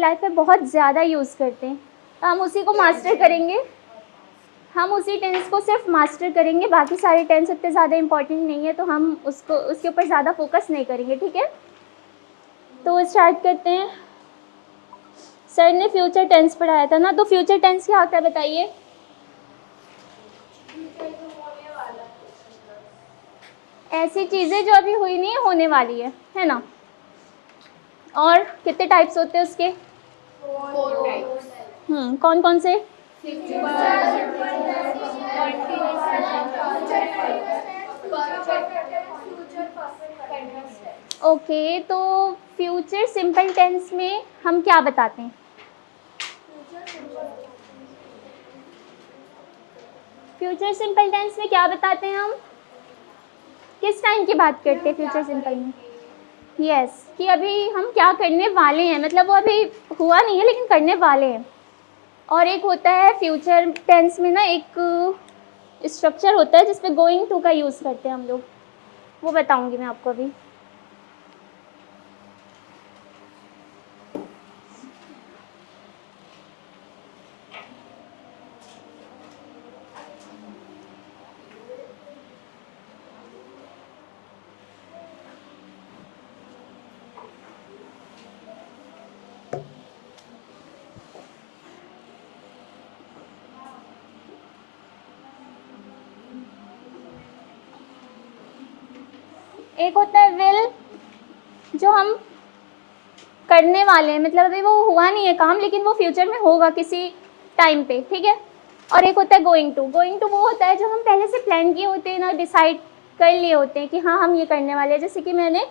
Life में बहुत ज़्यादा यूज़ करते हैं, तो हम उसी को मास्टर करेंगे। हम उसी टेंस को सिर्फ मास्टर करेंगे, बाकी सारे टेंस इतने ज़्यादा इंपॉर्टेंट नहीं है, तो हम उसके ऊपर ज़्यादा फोकस नहीं करेंगे, ठीक है। तो स्टार्ट करते हैं। सर ने फ्यूचर टेंस पढ़ाया था ना, तो फ्यूचर टेंस क्या होता है बताइए। ऐसी चीज़ें जो अभी हुई नहीं होने वाली है ना। और कितने टाइप्स होते हैं उसके? 4 टाइप्स। कौन कौन से? ओके, तो फ्यूचर सिंपल टेंस में हम क्या बताते हैं? फ्यूचर सिंपल टेंस में क्या बताते हैं हम? किस टाइम की बात करते हैं फ्यूचर सिंपल में? यस, कि अभी हम क्या करने वाले हैं, मतलब वो अभी हुआ नहीं है लेकिन करने वाले हैं। और एक होता है फ्यूचर टेंस में ना, एक स्ट्रक्चर होता है जिसपे गोइंग टू का यूज़ करते हैं हम लोग, वो बताऊंगी मैं आपको अभी। एक होता है विल, जो हम करने वाले हैं, मतलब अभी वो हुआ नहीं है काम लेकिन वो फ्यूचर में होगा किसी टाइम पे, ठीक है। और एक होता है गोइंग टू। गोइंग टू वो होता है जो हम पहले से प्लान किए होते हैं ना, डिसाइड कर लिए होते हैं कि हाँ हम ये करने वाले हैं। जैसे कि मैंने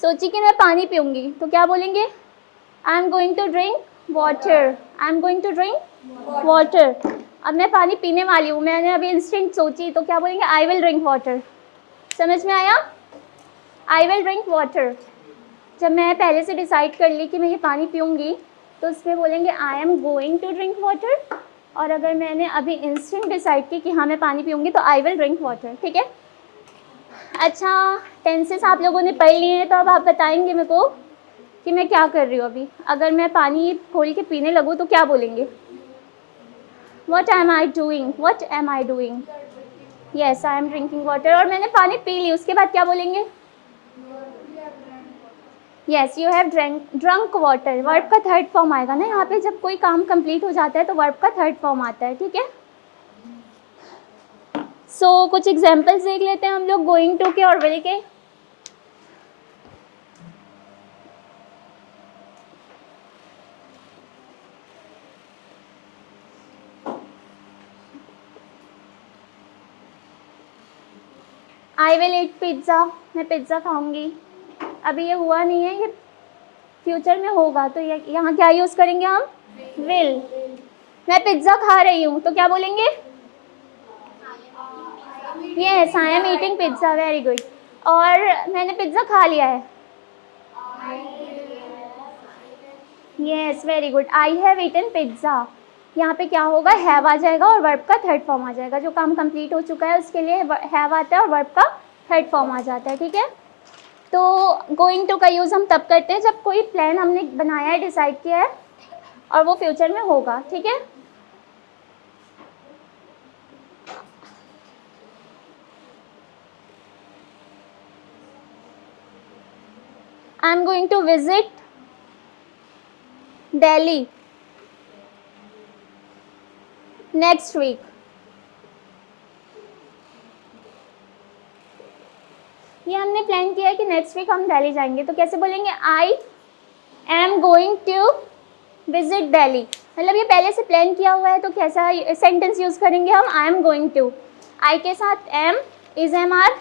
सोची कि मैं पानी पीऊँगी, तो क्या बोलेंगे? I am going to drink water. I am going to drink water. अब मैं पानी पीने वाली हूँ, मैंने अभी इंस्टेंट सोची, तो क्या बोलेंगे? I will drink water. समझ में आया? I will drink water. जब मैं पहले से डिसाइड कर ली कि मैं ये पानी पीऊँगी, तो उसमें बोलेंगे I am going to drink water. और अगर मैंने अभी इंस्टेंट डिसाइड की कि हाँ मैं पानी पीऊँगी, तो आई विल ड्रिंक वाटर, ठीक है। अच्छा, टेंसेस आप लोगों ने पढ़ लिए हैं, तो अब आप बताएंगे मेरे को कि मैं क्या कर रही हूँ अभी। अगर मैं पानी खोल के पीने लगूँ तो क्या बोलेंगे? What am I doing? What am I doing? Yes, I am drinking water. और मैंने पानी पी ली, उसके बाद क्या बोलेंगे? Yes, you have drunk water. Verb का थर्ड फॉर्म आएगा ना यहाँ पे, जब कोई काम कंप्लीट हो जाता है तो वर्ब का थर्ड फॉर्म आता है, ठीक है। सो कुछ एग्जांपल्स देख लेते हैं हम लोग गोइंग टू के और विल के। I will eat pizza. मैं पिज्ज़ा खाऊंगी। अभी ये हुआ नहीं है, ये फ्यूचर में होगा, तो ये यहाँ क्या यूज़ करेंगे हम? विल। मैं पिज्ज़ा खा रही हूँ, तो क्या बोलेंगे? Yes, I am eating pizza. Very good. और मैंने पिज्ज़ा खा लिया है। Yes, very good. I have eaten pizza. यहाँ पे क्या होगा? हैव आ जाएगा और वर्ब का थर्ड फॉर्म आ जाएगा। जो काम कंप्लीट हो चुका है उसके लिए हैव आता है और वर्ब का थर्ड फॉर्म आ जाता है, ठीक है। तो गोइंग टू का यूज़ हम तब करते हैं जब कोई प्लान हमने बनाया है, डिसाइड किया है और वो फ्यूचर में होगा, ठीक है। I am going to visit Delhi next week. ये हमने प्लान किया है कि नेक्स्ट वीक हम दिल्ली जाएंगे, तो कैसे बोलेंगे? I am going to visit Delhi. मतलब ये पहले से प्लान किया हुआ है, तो कैसा सेंटेंस यूज़ करेंगे हम? I am going to. I के साथ एम, इज एम आर।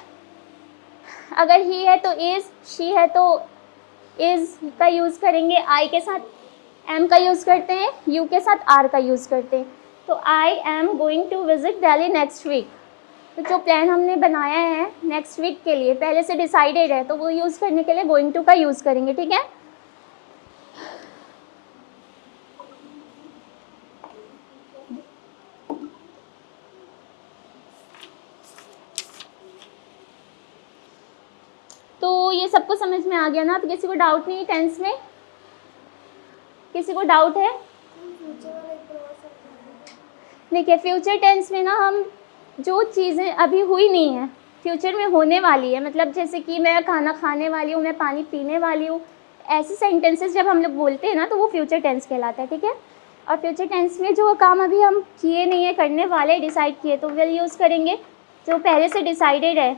अगर ही है तो इज, शी है तो इज का यूज़ करेंगे। आई के साथ एम का यूज़ करते हैं, यू के साथ आर का यूज़ करते हैं। तो I am going to visit Delhi next week. तो जो प्लान हमने बनाया है नेक्स्ट वीक के लिए, पहले से डिसाइडेड है, तो वो यूज़ करने के लिए गोइंग टू का यूज़ करेंगे, ठीक है। तो ये सबको समझ में आ गया ना? तो किसी को डाउट नहीं टेंस में? किसी को डाउट है? देखिए फ्यूचर टेंस में ना हम जो चीज़ें अभी हुई नहीं है फ्यूचर में होने वाली है, मतलब जैसे कि मैं खाना खाने वाली हूँ, मैं पानी पीने वाली हूँ, ऐसे सेंटेंसेस जब हम लोग बोलते हैं ना तो वो फ्यूचर टेंस कहलाता है, ठीक है। और फ्यूचर टेंस में जो काम अभी हम किए नहीं है, करने वाले, डिसाइड किए, तो विल यूज़ करेंगे। जो पहले से डिसाइडेड है,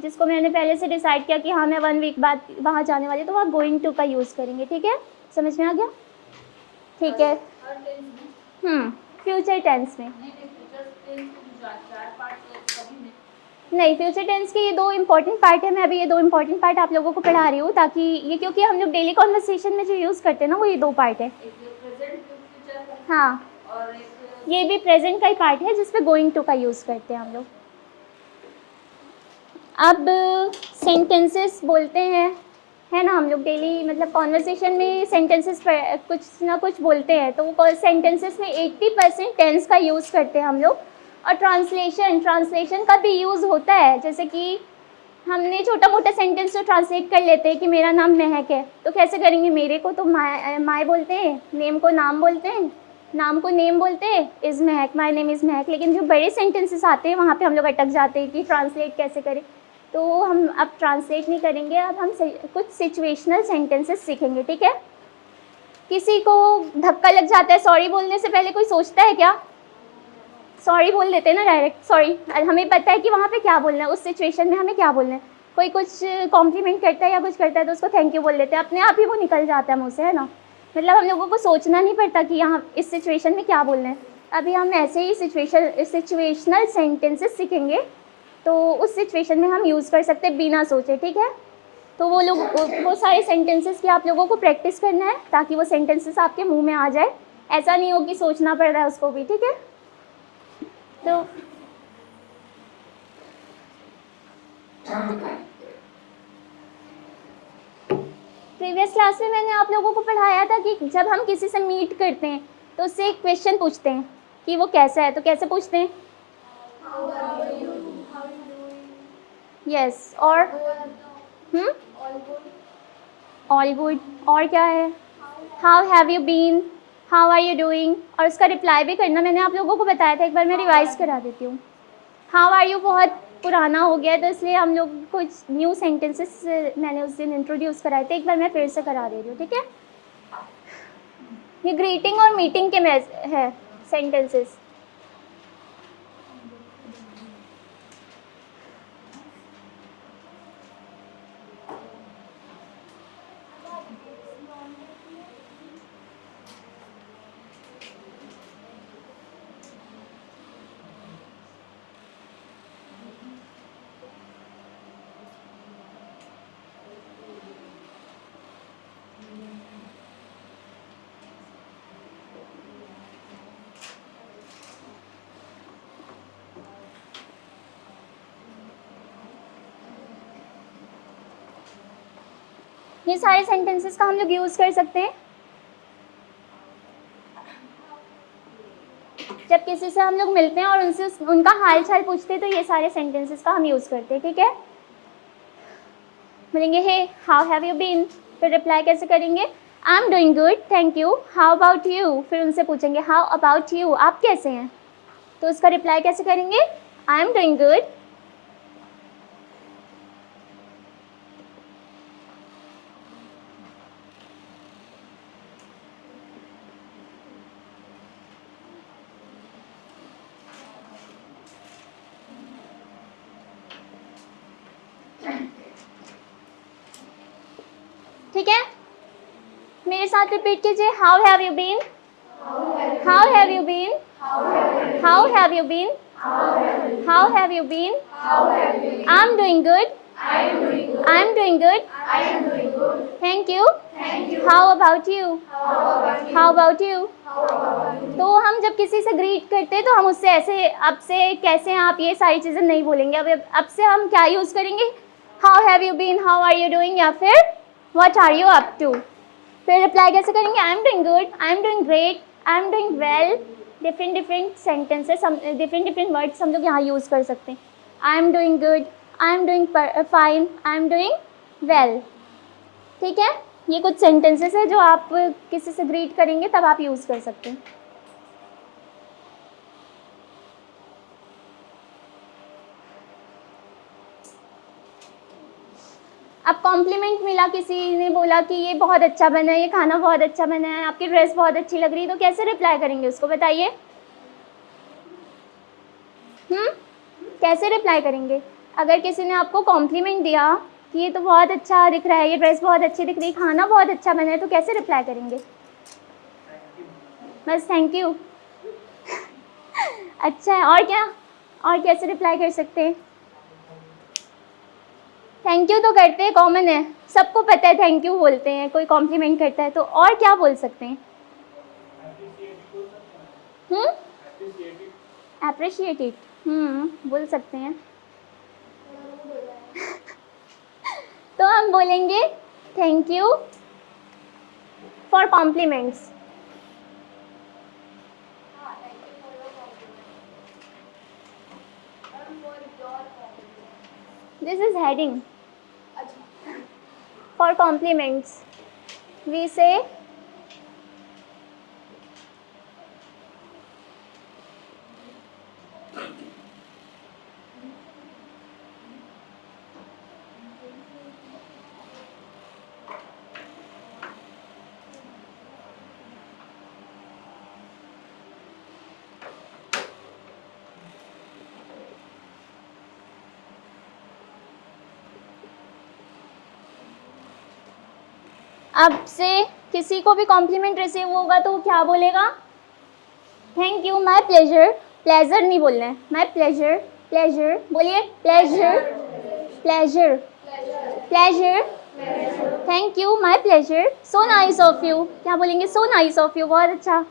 जिसको मैंने पहले से डिसाइड किया कि हाँ मैं 1 वीक बाद वहाँ जाने वाली, तो वहाँ गोइंग टू का यूज़ करेंगे, ठीक है। समझ में आ गया? ठीक है। फ्यूचर टेंस में नहीं, फ्यूचर टेंस के ये 2 इंपॉर्टेंट पार्ट है। मैं अभी ये 2 इंपॉर्टेंट पार्ट आप लोगों को पढ़ा रही हूँ, ताकि ये, क्योंकि हम लोग डेली कॉन्वर्सेशन में जो यूज़ करते हैं ना वो ये 2 पार्ट है। हाँ, ये भी प्रेजेंट का ही पार्ट है जिसपे गोइंग टू का यूज़ करते हैं हम लोग। अब सेंटेंसेस बोलते हैं, है ना, हम लोग डेली मतलब कॉन्वर्सेशन में सेंटेंसेस पर कुछ ना कुछ बोलते हैं, तो वो सेंटेंसेस में 80% टेंस का यूज़ करते हैं हम लोग। और ट्रांसलेशन का भी यूज़ होता है, जैसे कि हमने छोटा मोटा सेंटेंस तो ट्रांसलेट कर लेते हैं कि मेरा नाम महक है, तो कैसे करेंगे? मेरे को तो माय बोलते हैं, नेम को नाम बोलते हैं, नाम को नेम बोलते हैं, is Mahak, my name is महक। लेकिन जो बड़े सेंटेंसेस आते हैं वहाँ पे हम लोग अटक जाते हैं कि ट्रांसलेट कैसे करें, तो हम अब ट्रांसलेट नहीं करेंगे, अब हम कुछ सिचुएशनल सेंटेंसेस सीखेंगे, ठीक है। किसी को धक्का लग जाता है, सॉरी बोलने से पहले कोई सोचता है क्या? सॉरी बोल देते हैं ना डायरेक्ट, सॉरी। हमें पता है कि वहाँ पे क्या बोलना है, उस सिचुएशन में हमें क्या बोलना है। कोई कुछ कॉम्प्लीमेंट करता है या कुछ करता है तो उसको थैंक यू बोल देते हैं, अपने आप ही वो निकल जाता है मुँह से, है ना। मतलब हम लोगों को सोचना नहीं पड़ता कि यहाँ इस सिचुएशन में क्या बोलना है। अभी हम ऐसे ही सिचुएशनल सेंटेंसेस सीखेंगे, तो उस सिचुएशन में हम यूज़ कर सकते हैं बिना सोचे, ठीक है। तो वो सारे सेंटेंसेस की आप लोगों को प्रैक्टिस करना है, ताकि वो सेंटेंसेस आपके मुंह में आ जाए, ऐसा नहीं हो कि सोचना पड़ रहा है उसको भी, ठीक है। तो प्रीवियस क्लास में मैंने आप लोगों को पढ़ाया था कि जब हम किसी से मीट करते हैं तो उससे एक क्वेश्चन पूछते हैं कि वो कैसा है, तो कैसे पूछते हैं? यस, और ऑल गुड, और क्या है? How have you been, how are you doing, और उसका रिप्लाई भी करना मैंने आप लोगों को बताया था, एक बार मैं रिवाइज करा देती हूँ। हाउ आर यू बहुत पुराना हो गया, तो इसलिए हम लोग कुछ न्यू सेंटेंसेस मैंने उस दिन इंट्रोड्यूस कराए थे, एक बार मैं फिर से करा दे रही हूँ, ठीक है। ये ग्रीटिंग और मीटिंग के है सेंटेंसेस। ये सारे सेंटेंसेस का हम लोग यूज़ कर सकते हैं जब किसी से हम लोग मिलते हैं और उनसे उनका हाल चाल पूछते हैं, तो ये सारे सेंटेंसेस का हम यूज़ करते हैं, ठीक है। बोलेंगे hey how have you been, फिर रिप्लाई कैसे करेंगे? I am doing good thank you, how about you, फिर उनसे पूछेंगे हाउ अबाउट यू, आप कैसे हैं, तो उसका रिप्लाई कैसे करेंगे? I am doing good. ठीक है, मेरे साथ रिपीट कीजिए, how have you been, how have you been, how have you been, how have you been, I am doing good, I am doing good, thank you, how about you, how about you. तो हम जब किसी से greet करते हैं तो हम उससे ऐसे अब से कैसे हैं आप, ये सारी चीज़ें नहीं बोलेंगे। अब से हम क्या यूज़ करेंगे? How have you been, how are you doing, या फिर what are you up to. फिर रिप्लाई कैसे करेंगे? I am doing good, I am doing great, I am doing well. Different sentences, हम डिफरेंट वर्ड्स हम लोग यहाँ यूज़ कर सकते हैं। I am doing good, I am doing fine, I am doing well, ठीक है। ये कुछ सेंटेंसेस है जो आप किसी से ग्रीट करेंगे तब आप यूज़ कर सकते हैं। अब कॉम्प्लीमेंट मिला, किसी ने बोला कि ये बहुत अच्छा बना है, ये खाना बहुत अच्छा बना है, आपकी ड्रेस बहुत अच्छी लग रही है, तो कैसे रिप्लाई करेंगे उसको बताइए? कैसे रिप्लाई करेंगे? अगर किसी ने आपको कॉम्प्लीमेंट दिया कि ये तो बहुत अच्छा दिख रहा है, ये ड्रेस बहुत अच्छी दिख रही है, खाना बहुत अच्छा बना है, तो कैसे रिप्लाई करेंगे? बस थैंक यू। अच्छा है, और क्या? और कैसे रिप्लाई कर सकते हैं? थैंक यू तो करते हैं, कॉमन है, सबको पता है थैंक यू बोलते हैं कोई कॉम्प्लीमेंट करता है, तो और क्या बोल सकते हैं? अप्रिशिएट इट, बोल सकते हैं। तो हम बोलेंगे thank you for compliments. This is heading for compliments. We say अब से किसी को भी कॉम्प्लीमेंट रिसीव होगा तो वो क्या बोलेगा? Thank you, my pleasure. Pleasure नहीं बोलना है, माय प्लेजर। प्लेजर बोलिए, pleasure pleasure pleasure. Thank you, my pleasure. So nice of you, क्या बोलेंगे? सो नाइस ऑफ यू, बहुत अच्छा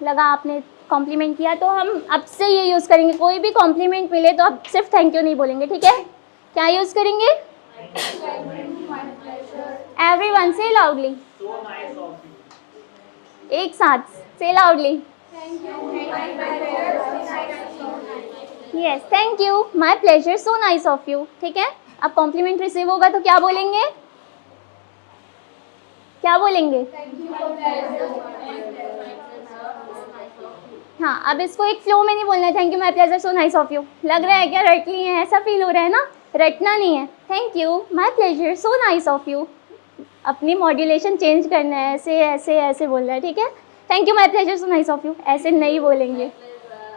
लगा आपने कॉम्प्लीमेंट किया। तो हम अब से ये यूज़ करेंगे, कोई भी कॉम्प्लीमेंट मिले तो अब सिर्फ थैंक यू नहीं बोलेंगे, ठीक है? क्या यूज़ करेंगे? एवरीवन से लाउडली, एक साथ से loudly. Yes, thank you, my pleasure, so nice of you, ठीक है? अब कॉम्प्लीमेंट रिसीव होगा तो क्या बोलेंगे? क्या बोलेंगे? हाँ, अब इसको एक फ्लो में नहीं बोलना है, thank you, my pleasure, so nice of you. लग रहा है क्या रट ली है? ऐसा फील हो रहा है ना? रटना नहीं है, thank you, my pleasure, so nice of you. अपनी मॉड्यूलेशन चेंज करना है, ऐसे ऐसे ऐसे बोलना है, ठीक है? Thank you, my pleasure, so nice of you, ऐसे नहीं बोलेंगे।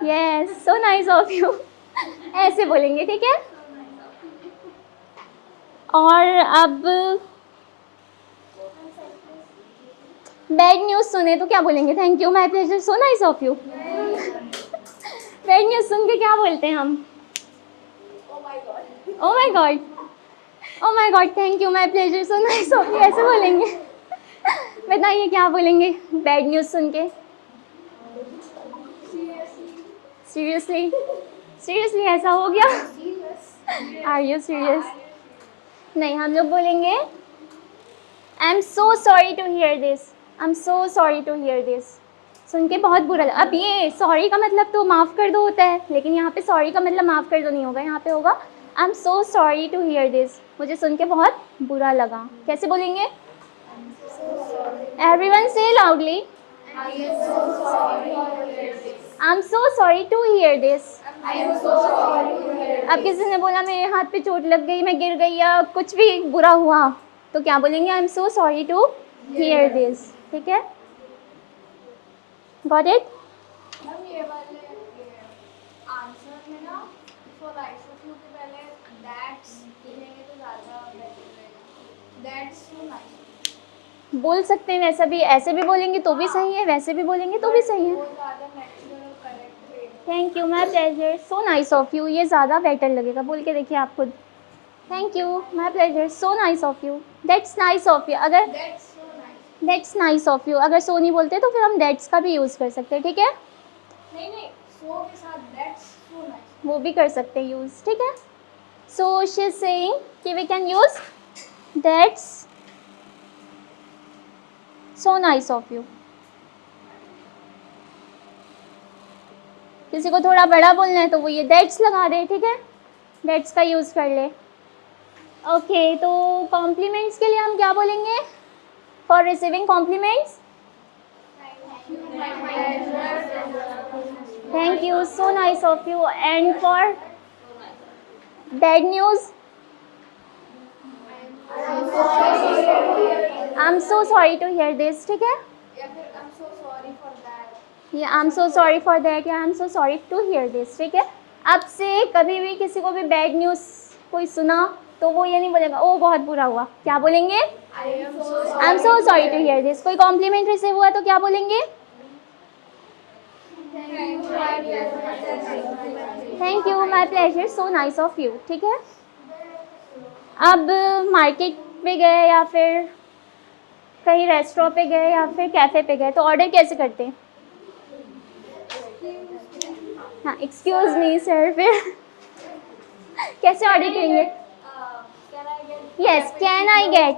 Yes, so nice of you, ऐसे बोलेंगे, ठीक है? और अब बैड न्यूज़ सुने तो क्या बोलेंगे? Thank you, my pleasure, so nice of you. Bad news सुन के क्या बोलते हैं हम? Oh my god, oh my god, thank you, my pleasure, so nice of you, ऐसे बोलेंगे। बताइए क्या बोलेंगे बैड न्यूज़ सुन के? सीरियसली, सीरियसली ऐसा हो गया? Are you serious? नहीं, हम लोग बोलेंगे I am so sorry to hear this, I am so sorry to hear this. सुन के बहुत बुरा लगा। अब ये सॉरी का मतलब तो माफ़ कर दो होता है, लेकिन यहाँ पे सॉरी का मतलब माफ़ कर दो नहीं होगा, यहाँ पे होगा I am so sorry to hear this, मुझे सुन के बहुत बुरा लगा। कैसे बोलेंगे? Everyone say loudly, I am so sorry to hear this. अब किसी ने बोला मेरे हाथ पे चोट लग गई, मैं गिर गई या कुछ भी बुरा हुआ, तो क्या बोलेंगे? I am so sorry to hear this, ठीक है? Got it? ये वाले आंसर में ना फॉर नाइस ऑफ यू के पहले दैट्स लिखेंगे तो ज़्यादा बेटर रहेगा। दैट्स सो नाइस बोल सकते हैं, वैसा भी ऐसे भी बोलेंगे तो भी सही है, वैसे भी बोलेंगे तो भी सही है। वो ज़्यादा नेचुरल और करेक्ट रहेगा। Thank you, my pleasure, so nice of you, ये ज़्यादा बेटर लगेगा। बोल के देखिए आप खुद, thank you, my pleasure, so nice of you, that's nice of you. अगर that's so nice, that's nice of you अगर सो नहीं बोलते तो फिर हम दैट्स का भी यूज़ कर सकते हैं, ठीक है? नहीं सो के साथ दैट्स सो नाइस वो भी कर सकते हैं यूज़, ठीक है? सो शी इज सेइंग कि we can use that's so nice of you. किसी को थोड़ा बड़ा बोलना है तो वो ये दैट्स लगा दे, ठीक है? दैट्स का यूज़ कर ले। ओके, तो कॉम्प्लीमेंट्स के लिए हम क्या बोलेंगे? for receiving compliments? Thank you, so nice of you. And for bad news? I'm so sorry to hear this, ठीक है? I'm so sorry for that. Yeah, I'm so sorry for that. Yeah, I'm so sorry to hear this, ठीक है? अब से कभी भी किसी को भी बैड न्यूज़ कोई सुना तो वो ये नहीं बोलेगा ओ बहुत बुरा हुआ, क्या बोलेंगे? I am so sorry to hear this. कोई कॉम्प्लीमेंट रिसीव हुआ तो क्या बोलेंगे? Thank you, my pleasure, so nice of you. ठीक है, अब मार्केट पे गए या फिर कहीं रेस्टोरेंट पे गए या फिर कैफ़े पे गए तो ऑर्डर कैसे करते हैं? हाँ, एक्सक्यूज़ मी सर, फिर कैसे ऑर्डर करेंगे? Yes, can I gate.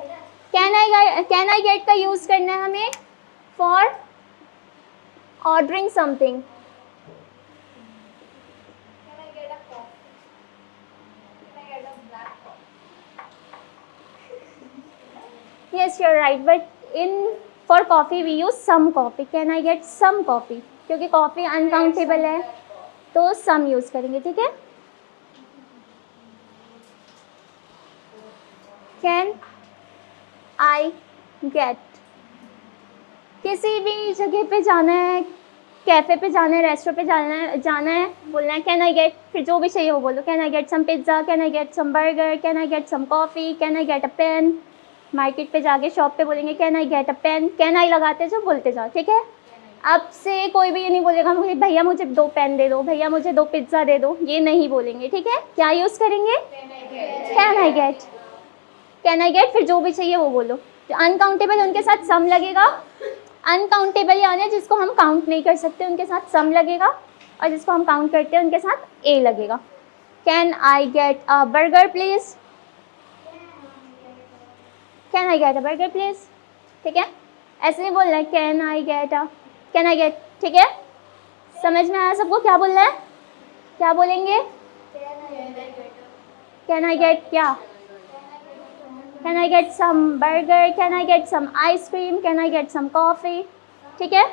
Can I gate का यूज़ करना है हमें for ordering something. Yes, you're right, but for coffee we use some coffee. Can I get some coffee? क्योंकि कॉफ़ी अनकाउंटेबल है तो सम यूज़ करेंगे. ठीक है, कैन आई गेट. किसी भी जगह पे जाना है, कैफ़े पे जाना है, रेस्टोरेंट पे जाना है, बोलना है कैन आई गेट, फिर जो भी चाहिए वो बोलो. Can I get some pizza, can I get some burger, can I get some coffee, can I get a pen. Market पे जाके शॉप पे बोलेंगे can I get a pen. Can I लगाते जाओ, बोलते जाओ. ठीक है, अब से कोई भी ये नहीं बोलेगा मुझे भैया मुझे 2 पेन दे दो, भैया मुझे 2 पिज़्ज़ा दे दो, ये नहीं बोलेंगे. ठीक है, क्या यूज़ करेंगे? Can I gate. Can I gate, फिर जो भी चाहिए वो बोलो. अनकाउंटेबल उनके साथ सम लगेगा. अनकाउंटेबल यानी जिसको हम काउंट नहीं कर सकते उनके साथ सम लगेगा, और जिसको हम काउंट करते हैं उनके साथ ए लगेगा. Can I get a burger please. Can I get a burger please. ठीक है, ऐसे नहीं बोलना है can I get a, can I gate. ठीक है, समझ में आया सबको क्या बोलना है? क्या बोलेंगे? कैन आई गेट क्या? Can I get some burger, can I get some ice cream, can I get some coffee. ठीक है,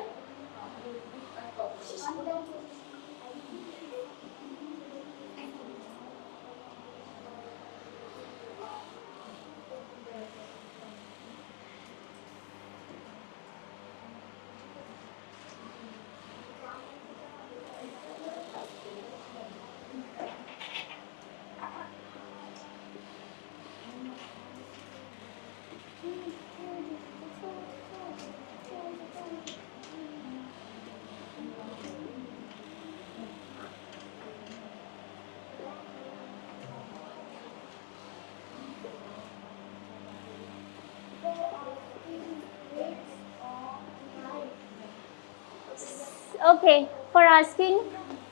okay. For asking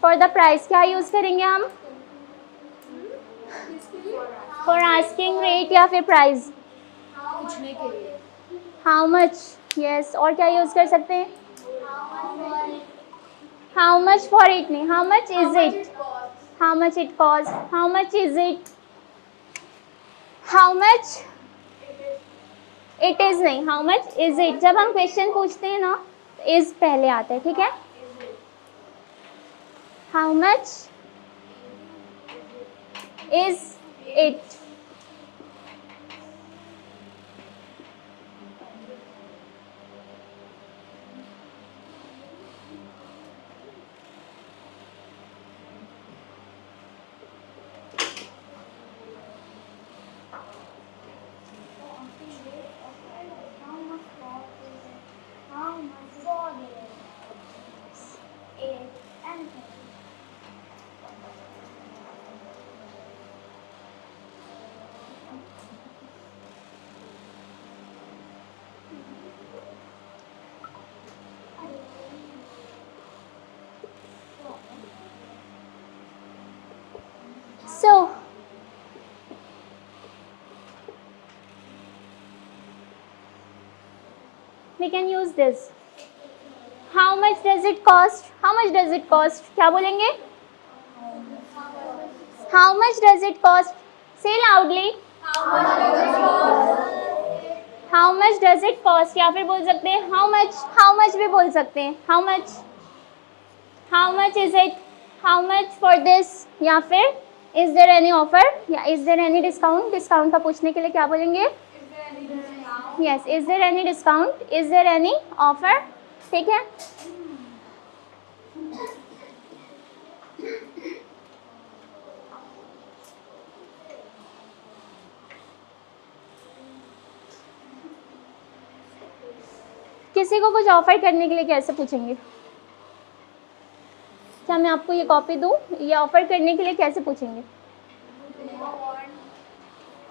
for the price क्या यूज़ करेंगे हम? फॉर आस्किंग रेट या फिर प्राइस? पूछने के लिए. How much. यस, और क्या यूज़ कर सकते हैं? हाउ मच फॉर इट नहीं, how much is it. How much it cost, how much is it, how much it is नहीं, हाउ मच इज इट. जब हम क्वेश्चन पूछते हैं ना इज़ पहले आता है. ठीक है, how much is it. So we can use this. How much does it cost? How much does it cost? क्या बोलेंगे? How much does it cost? Say loudly. How much does it cost, या फिर बोल सकते हैं how much भी बोल सकते हैं, how much is it, how much for this, या फिर इज देयर एनी ऑफर या is there any discount. Discount का पूछने के लिए क्या बोलेंगे? Yes, is there any discount, is there any offer. ठीक है, किसी को कुछ ऑफर करने के लिए कैसे पूछेंगे? क्या मैं आपको ये कॉपी दूँ? ये ऑफर करने के लिए कैसे पूछेंगे?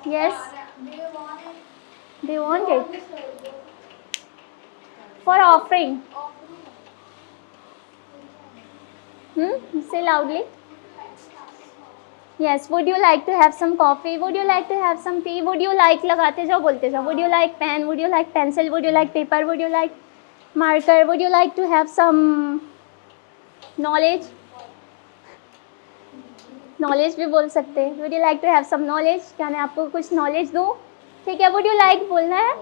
Yes, they want it for offering. Say loudly. Yes, would you like to have some coffee, would you like to have some tea, would you like लगाते जाओ, बोलते जाओ। Would you like pen, would you like pencil, would you like paper, would you like marker, would you like to have some knowledge. Knowledge भी बोल सकते हैं, would you like to have some knowledge, क्या मैं आपको कुछ knowledge दूँ। ठीक है, वुड यू लाइक बोलना है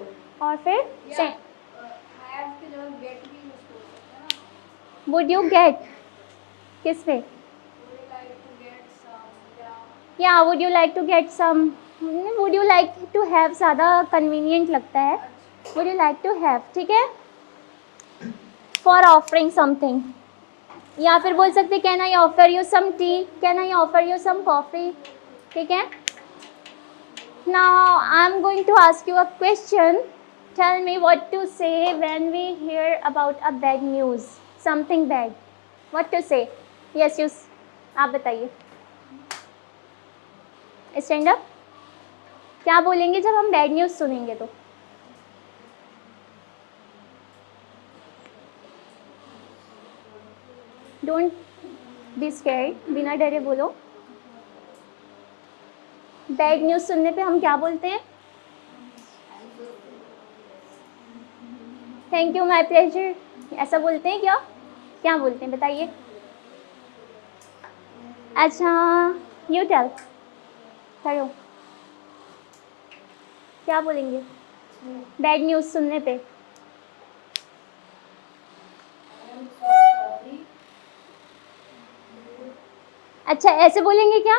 और फिर वुड यू गेट किस पे, या would you like to get some, would you like to have ज़्यादा कन्वीनियंट लगता है, would you like to have. ठीक है, फॉर ऑफरिंग समथिंग, या फिर बोल सकते can I offer you some tea, can I offer you some coffee. ठीक है, now I am going to ask you a question, tell me what to say when we hear about a bad news, something bad, what to से। Yes use, आप बताइए। Stand up, क्या बोलेंगे जब हम bad news सुनेंगे तो? Don't be scared, बिना डरे बोलो। बैड न्यूज़ सुनने पे हम क्या बोलते हैं? थैंक यू, माय प्लेजर, ऐसा बोलते हैं क्या? क्या बोलते हैं बताइए। अच्छा, यू टेल, करो, क्या बोलेंगे बैड न्यूज़ सुनने पे? अच्छा, ऐसे बोलेंगे क्या?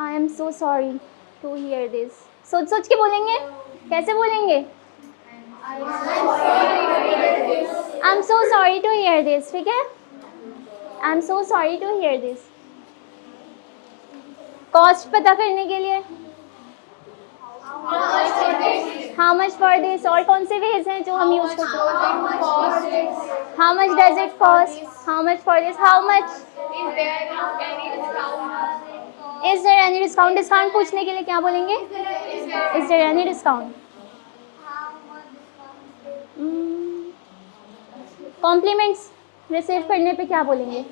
I am so sorry to hear this, सोच सोच के बोलेंगे, कैसे बोलेंगे? I am so sorry to hear this. ठीक है, I am so sorry to hear this. Cost पता करने के लिए हाउ मच फॉर दिस, और कौन से वेज हैं जो हम यूज करते हैं? How much does it cost, how much for this, how much is there any discount. Discount पूछने के लिए क्या बोलेंगे? Is there any discount. Compliments receive करने पे क्या बोलेंगे?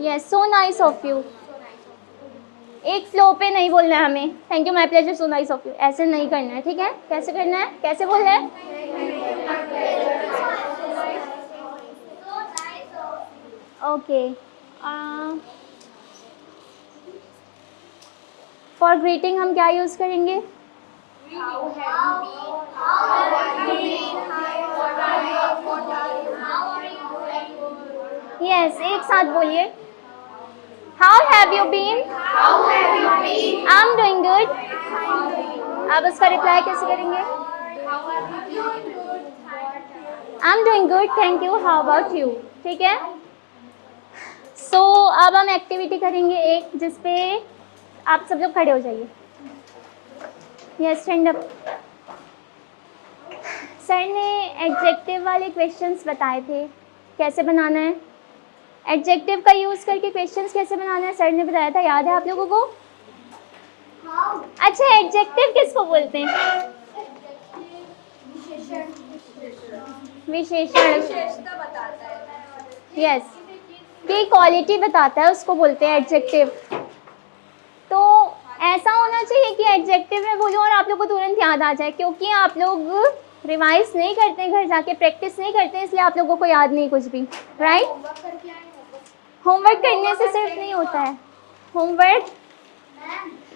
Yes, so nice of you. एक फ्लो पे नहीं बोलना है हमें, thank you my pleasure, so nice of you, ऐसे नहीं करना है। ठीक है, कैसे करना है, कैसे बोलना है? ओके, फॉर ग्रीटिंग हम क्या यूज़ करेंगे? यस, एक साथ बोलिए, how have you been, I am doing good. आप उसका रिप्लाई कैसे करेंगे? I am doing good, thank you, how about you. ठीक है, सो अब हम एक्टिविटी करेंगे एक, जिसपे आप सब लोग खड़े हो जाइए। Yes, stand up. सर ने एडजेक्टिव वाले क्वेश्चंस बताए थे कैसे बनाना है, एडजेक्टिव का यूज़ करके क्वेश्चंस कैसे बनाना है सर ने बताया था, याद है आप लोगों को? अच्छा, एडजेक्टिव किसको बोलते हैं? विशेषण, यस, की क्वालिटी बताता है, उसको बोलते हैं एडजेक्टिव। तो ऐसा होना चाहिए कि एडजेक्टिव में बोलूँ और आप लोग को तुरंत याद आ जाए, क्योंकि आप लोग रिवाइज नहीं करते, घर जाके प्रैक्टिस नहीं करते, इसलिए आप लोगों को याद नहीं कुछ भी, राइट? होमवर्क करने से सिर्फ नहीं होता है, होमवर्क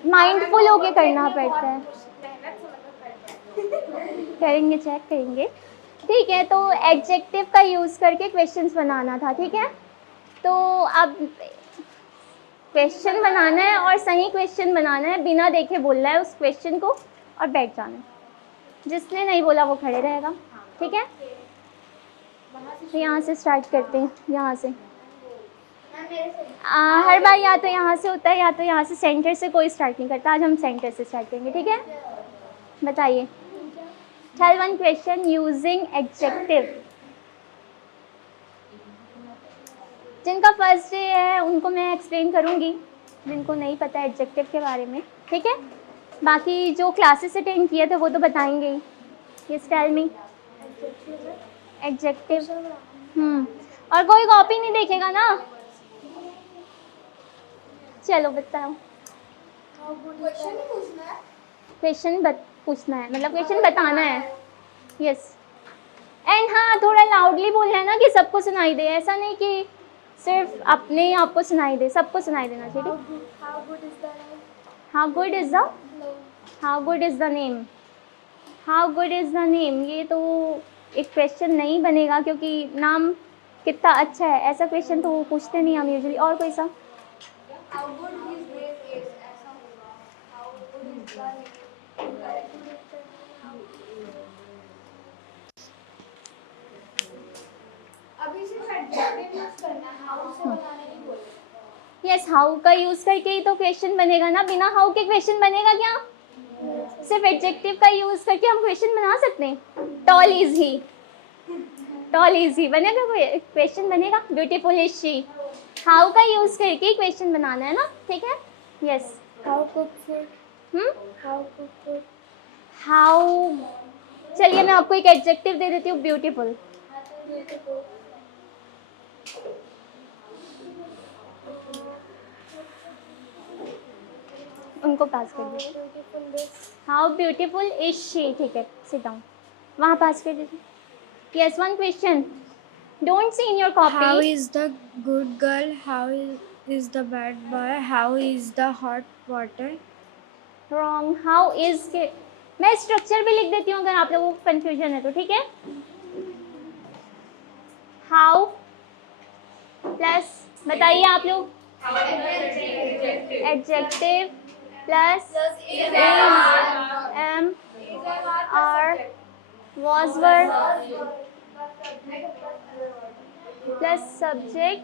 माइंडफुल होके करना पड़ता है। मेहनत से मतलब करेंगे, चेक करेंगे। ठीक है, तो एडजेक्टिव का यूज़ करके क्वेश्चंस बनाना था, ठीक है। तो अब क्वेश्चन बनाना है और सही क्वेश्चन बनाना है, बिना देखे बोलना है उस क्वेश्चन को और बैठ जाना है। जिसने नहीं बोला वो खड़े रहेगा, ठीक है। तो यहाँ से स्टार्ट करते हैं, यहाँ से। हर बार या तो यहाँ से होता है या तो यहाँ से, सेंटर से कोई स्टार्ट नहीं करता। आज हम सेंटर से स्टार्ट करेंगे, ठीक है। बताइए, tell one question using adjective. जिनका फर्स्ट डे है उनको मैं एक्सप्लेन करूँगी, जिनको नहीं पता एडजेक्टिव के बारे में, ठीक है। बाकी जो क्लासेस अटेंड किए थे वो तो बताएंगे ही। Yes, tell me adjective. और कोई कॉपी नहीं देखेगा ना? चलो बताओ। क्वेश्चन ही पूछना है। क्वेश्चन पूछना है, मतलब क्वेश्चन बताना है। यस, एंड हाँ, थोड़ा लाउडली बोलना है ना कि सबको सुनाई दे। ऐसा नहीं कि सिर्फ अपने आप को सुनाई दे, सबको सुनाई देना चाहिए। How good is the name? How good is the, how good is the name, how good is the name. ये तो एक क्वेश्चन नहीं बनेगा क्योंकि नाम कितना अच्छा है, ऐसा क्वेश्चन तो पूछते नहीं हम यूजुअली। और कोई सा? How good his name is, ऐसा होगा। How good is the name? अभी सिर्फ एडजेक्टिव यूज करना है, हाउ से बनाने नहीं बोले। यस, हाउ का यूज़ करके ही तो क्वेश्चन बनेगा ना। बिना हाउ के क्वेश्चन बनेगा क्या? सिर्फ एडजेक्टिव का यूज़ करके हम क्वेश्चन बना सकते हैं। Tall is he, tall is he बनेगा, क्वेश्चन बनेगा। Beautiful is she. हाउ का यूज़ करके क्वेश्चन बनाना है ना, ठीक है। Yes, How cook food? How cook food? How, चलिए मैं आपको एक एडजेक्टिव दे देती हूँ, ब्यूटीफुल। Beautiful. उनको पास कर How दीजिए। beautiful this. How beautiful is she, ठीक है, सिट डाउन। वहाँ पास कर दीजिए। Yes, one question, don't see in your How copy. is the good girl? How is the bad boy? How is the hot water? Wrong. How is के मैं structure भी लिख देती हूँ अगर आप लोगों को कंफ्यूजन है तो, ठीक है। हाउ प्लस, बताइए आप लोग, adjective plus am are was were plus subject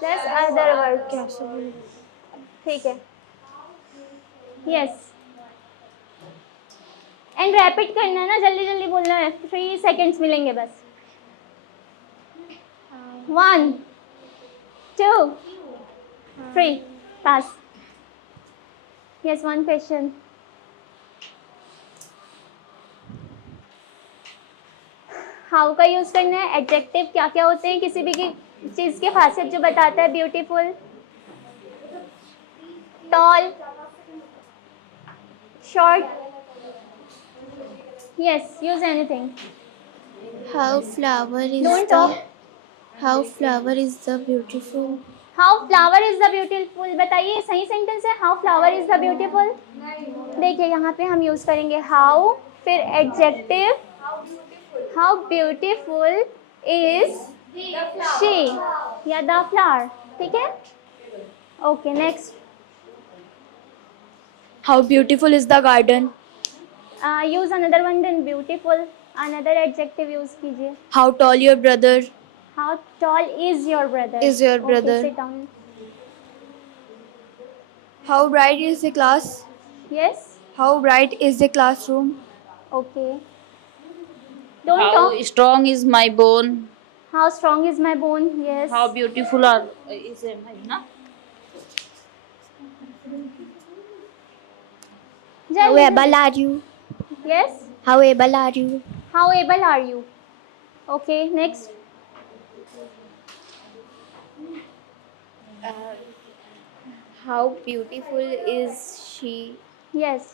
plus other word, ठीक है। यस, एंड रैपिड करना है ना, जल्दी जल्दी बोलना है। 3 सेकेंड्स मिलेंगे बस। 1 2 3 पास। Yes, one question. हाउ का यूज़ करना है। एडजेक्टिव क्या क्या होते हैं किसी भी की चीज़ की खासियत जो बताता है। Beautiful, tall, short. Yes, use anything. How flower is Don't talk. How flower is the beautiful? How flower is the beautiful, बताइए सही सेंटेंस है। How flower is the beautiful. देखिए यहाँ पे हम यूज़ करेंगे हाउ, फिर adjective, how beautiful is she या द फ्लावर, ठीक है। Okay, next. How beautiful is the garden? Use another one then beautiful, another adjective use कीजिए। How tall your brother? How tall is your brother, Is your brother. Sit down. How bright is the class? Yes, How bright is the classroom? Okay. Don't How talk. strong is my bone? How strong is my bone. Yes, How beautiful are is my na? How able are you? Yes, How able are you? how able are you? Okay, next. How beautiful is she? Yes,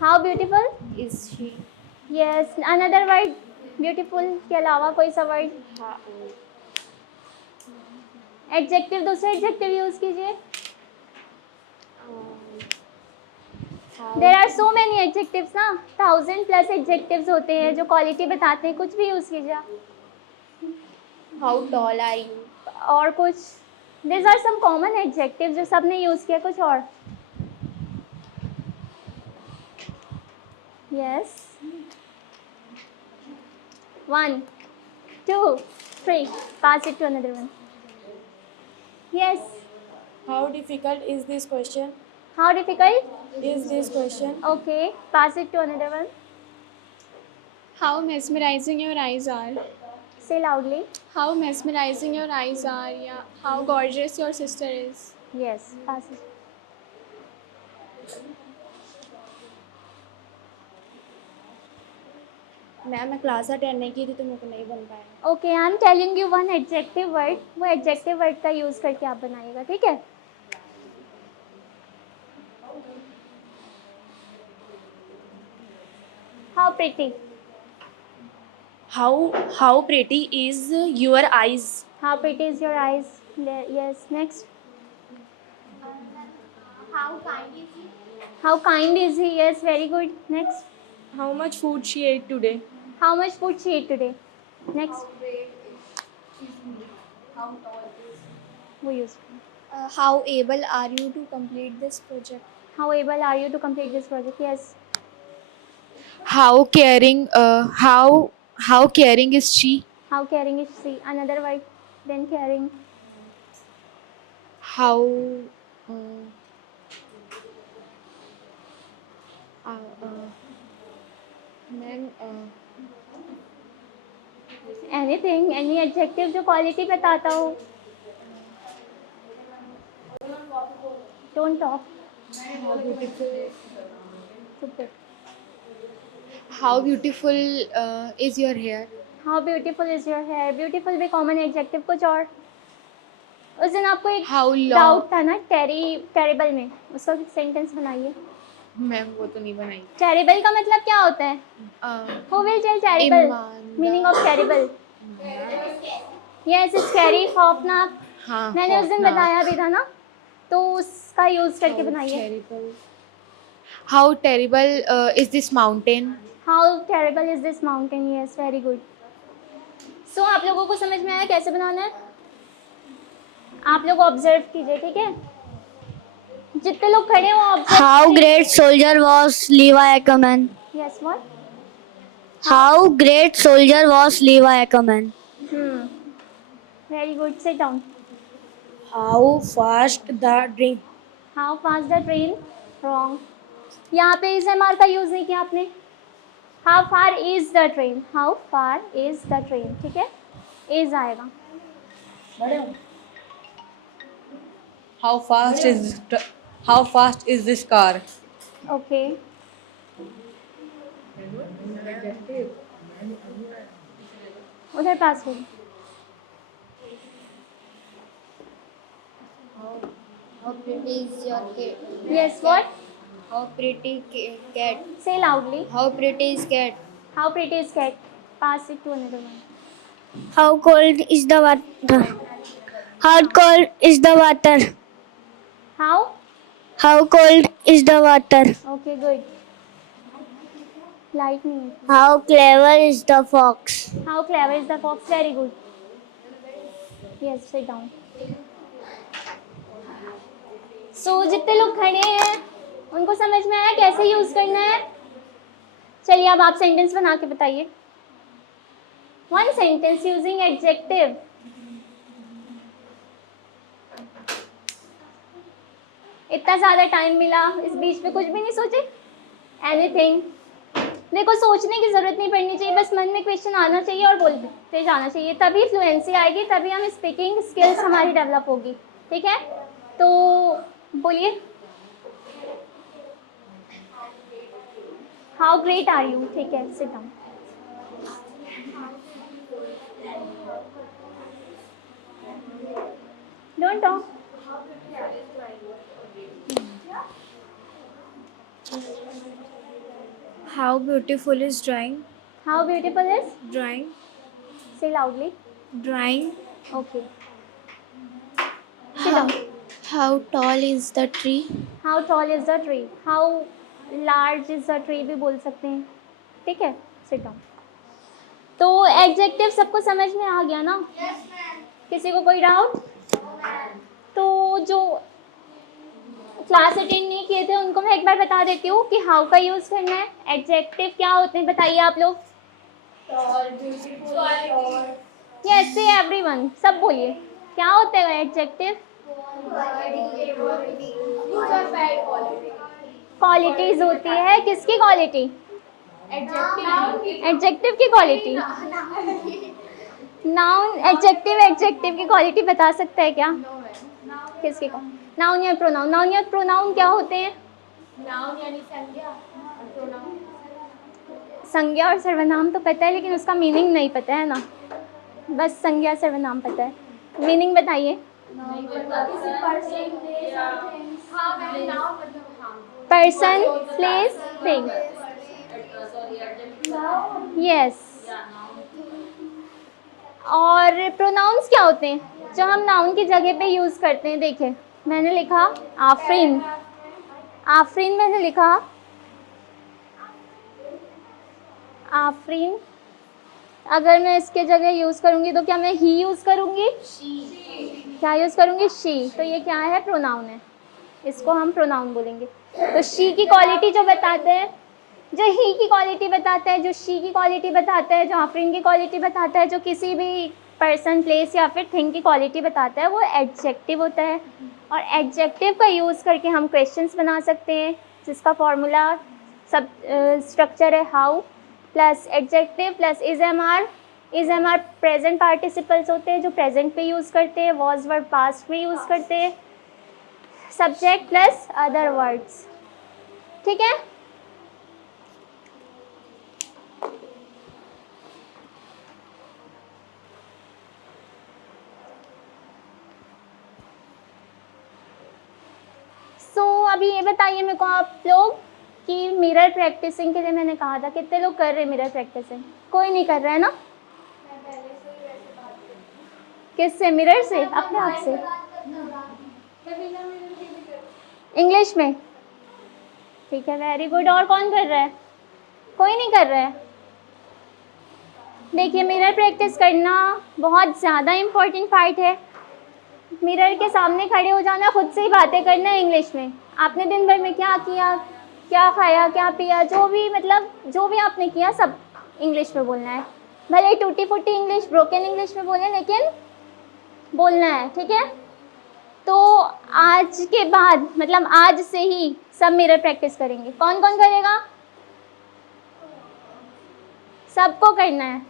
how beautiful. Is she? Yes, another word, beautiful के अलावा कोई सा word। Adjective, दूसरे adjective use कीजिए। There are so many adjectives ना, 1000+ adjectives होते हैं जो क्वालिटी बताते हैं, कुछ भी यूज़ कीजिए आप। How tall are you? और कुछ this are some common adjective जो सबने यूज़ किया, कुछ और। Yes, 1 2 3 pass it to another one. Yes. How difficult is this question? How difficult? Is this question? Okay, pass it to another one. How mesmerizing your eyes are. Say loudly. How mesmerizing your eyes are. Yeah. How gorgeous your sister is. Yes, pass it. Ma'am मैं class attend नहीं की थी तो मेरे को नहीं बन पाया। Okay, I'm telling you one adjective word. वो adjective word का यूज़ करके आप बनाइएगा, ठीक है? How pretty. How pretty is your eyes? How pretty is your eyes? Yes, next. How kind is he? How kind is he? Yes, very good. Next. How much food she ate today? How much food she ate today? Next. Great is he. How tall is he? वो use. How able are you to complete this project? How able are you to complete this project? Yes. How caring how caring is she? How caring is she? Another word. Then caring. How ma'am Anything, any adjective जो quality बताता हो. Don't talk. Super. how beautiful is your hair? How beautiful is your hair? Beautiful भी common adjective. कुछ और. उस दिन आपको एक How long? डाउट था ना टेरिबल में, उसका सेंटेंस बनाइए. मैम वो तो नहीं बनाई। टेरिबल का मतलब क्या होता है? Who will tell terrible? ईमानदार। Meaning of terrible. Yes, scary, खौफनाक. हाँ मैंने उस दिन बताया भी था ना, तो उसका यूज करके बनाइए. How terrible is this mountain? How terrible is this mountain? Yes, very good. So आप लोगों को समझ में आया कैसे बनाना है? आप लोग ऑब्जर्व कीजिए, ठीक है? जितने लोग खड़े हैं वो observe. How great soldier was Levi Ackerman. Yes, what? How great soldier was Levi Ackerman. Very good. Sit down. How fast the train? How fast the train? Wrong. यहाँ पे is MR का यूज नहीं किया आपने. How far is the train? How far is the train? ठीक है? is आएगा. How fast is this car? Okay. उधर पास हो. How pretty is your cat? Yes, what? How pretty cat? Say loudly. How pretty is cat? How pretty is cat? Pass it to another one. How cold is the water? How cold is the water? How? How cold is the water? Okay, good. Lightning. How clever is the fox? How clever is the fox? Very good. Yes, sit down. So जितने लोग खड़े हैं उनको समझ में आया कैसे use करना है? चलिए अब आप सेंटेंस बना के बताइए. One sentence using adjective. इतना ज़्यादा टाइम मिला, इस बीच में कुछ भी नहीं सोचे? Anything. देखो सोचने की ज़रूरत नहीं पड़नी चाहिए, बस मन में क्वेश्चन आना चाहिए और बोलते जाना चाहिए, तभी फ्लुएंसी आएगी, तभी हम स्पीकिंग स्किल्स हमारी डेवलप होगी. ठीक है, तो बोलिए. How great are you. ठीक है, sit down. Don't talk. How beautiful is drawing? How beautiful is. Drawing. Say loudly. Drawing. Okay, sit down. How tall is the tree? How tall is the tree? How large is a tree भी बोल सकते हैं, ठीक है। Sit down. तो adjective सबको समझ में आ गया ना? किसी को कोई डाउट? तो जो क्लास अटेंड नहीं किए थे उनको मैं एक बार बता देती हूँ कि हाउ का यूज़ करना है। एडजेक्टिव क्या होते हैं बताइए आप लोग। यस से एवरीवन, सब बोलिए क्या होते हैं एडजेक्टिव। क्वालिटीज होती है, किसकी क्वालिटी? एडजेक्टिव की क्वालिटी। नाउन एडजेक्टिव की क्वालिटी बता सकता है क्या? किसकी? नाउन या प्रोनाउन। नाउन या प्रोनाउन क्या होते हैं? नाउन यानी संज्ञा, प्रोनाउन संज्ञा और सर्वनाम तो पता है लेकिन उसका मीनिंग नहीं पता है ना, बस संज्ञा सर्वनाम पता है, मीनिंग बताइए। Person, place, thing. यस। और प्रोनाउंस क्या होते हैं जो हम नाउन की जगह पे यूज़ करते हैं? देखिए मैंने लिखा आफरीन, आफरीन मैंने लिखा आफरीन। अगर मैं इसके जगह यूज़ करूँगी तो क्या मैं ही यूज़ करूँगी? क्या यूज़ करूँगी? शी। तो ये क्या है? प्रोनाउन है, इसको हम प्रोनाउन बोलेंगे। तो शी की क्वालिटी जो बताते हैं, जो ही की क्वालिटी बताता है, जो शी की क्वालिटी बताता है, जो आफरीन की क्वालिटी बताता है, जो किसी भी पर्सन, प्लेस या फिर थिंग की क्वालिटी बताता है, वो एडजेक्टिव होता है। और एडजेक्टिव का यूज़ करके हम क्वेश्चंस बना सकते हैं जिसका फॉर्मूला सब स्ट्रक्चर है how plus adjective plus is am are. Is am are present participles होते हैं जो प्रेजेंट पे यूज़ करते हैं, वॉज वर्ब पास्ट में यूज़ करते हैं, सब्जेक्ट प्लस अदर वर्ड्स, ठीक है। अभी ये बताइए मेरे को आप लोग कि मिरर प्रैक्टिसिंग के लिए मैंने कहा था, कितने लोग कर रहे हैं मिरर प्रैक्टिसिंग? कोई नहीं कर रहा है ना? किससे? मिरर से, अपने आप से, इंग्लिश में? ठीक है, वेरी गुड। और कौन कर रहा है? कोई नहीं कर रहा है। देखिए मिरर प्रैक्टिस करना बहुत ज़्यादा इम्पोर्टेंट पार्ट है। मिरर के सामने खड़े हो जाना, खुद से ही बातें करना इंग्लिश में। आपने दिन भर में क्या किया, क्या खाया, क्या पिया, जो भी मतलब जो भी आपने किया सब इंग्लिश में बोलना है। भले टूटी फूटी इंग्लिश, ब्रोकन इंग्लिश में बोलें लेकिन बोलना है, ठीक है। तो आज के बाद मतलब आज से ही सब मिरर प्रैक्टिस करेंगे। कौन कौन करेगा? सबको करना है।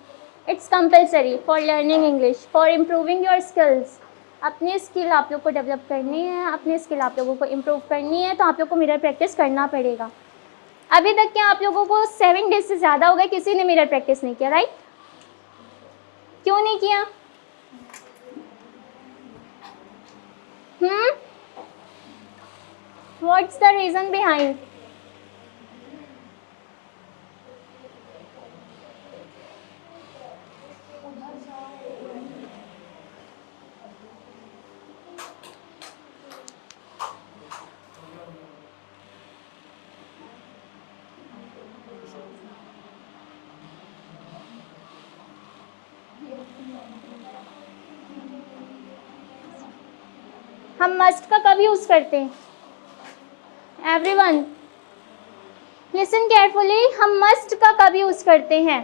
It's compulsory for learning English, for improving your skills. अपनी स्किल आप लोग को डेवलप करनी है, अपनी स्किल आप लोगों को इम्प्रूव करनी है, तो आप लोग को मिरर प्रैक्टिस करना पड़ेगा। अभी तक क्या आप लोगों को 7 डेज से ज़्यादा हो गए किसी ने मिरर प्रैक्टिस नहीं किया, राइट? क्यों नहीं किया? What's the reason behind? हम मस्ट का कब यूज़ करते हैं? एवरीवन लिसन केयरफुली, हम मस्ट का कब यूज़ करते हैं?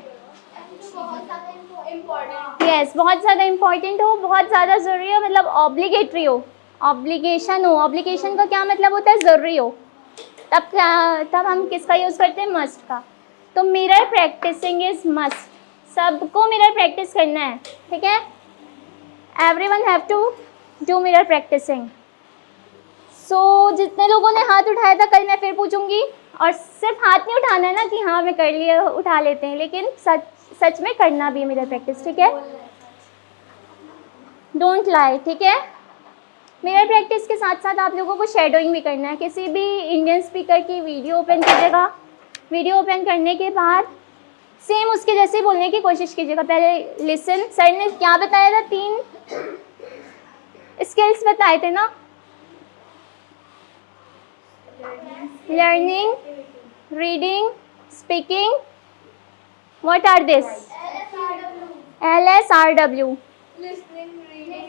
यस, बहुत ज़्यादा इम्पॉर्टेंट हो, बहुत ज़्यादा ज़रूरी हो, मतलब ऑब्लिगेटरी हो, ऑब्लिगेशन हो। ऑब्लिगेशन का क्या मतलब होता है? ज़रूरी हो। तब हम किसका यूज़ करते हैं? मस्ट का। तो मिरर प्रैक्टिसिंग इज मस्ट। सबको मिरर प्रैक्टिस करना है, ठीक है। Everyone have to do mirror practicing. So जितने लोगों ने हाथ उठाया था कल मैं फिर पूछूंगी, और सिर्फ हाथ नहीं उठाना है ना कि हाँ मैं कर लिया, उठा लेते हैं, लेकिन सच में करना भी है मिरर प्रैक्टिस, ठीक है। डोंट लाई, ठीक है। मिरर प्रैक्टिस के साथ साथ आप लोगों को शेडोइंग भी करना है। किसी भी इंडियन स्पीकर की वीडियो ओपन कीजिएगा, वीडियो ओपन करने के बाद सेम उसके जैसे बोलने की कोशिश कीजिएगा। पहले लिसन, सर ने क्या बताया था? 3 स्किल्स बताए थे ना, learning, reading, speaking. What are this? LSRW.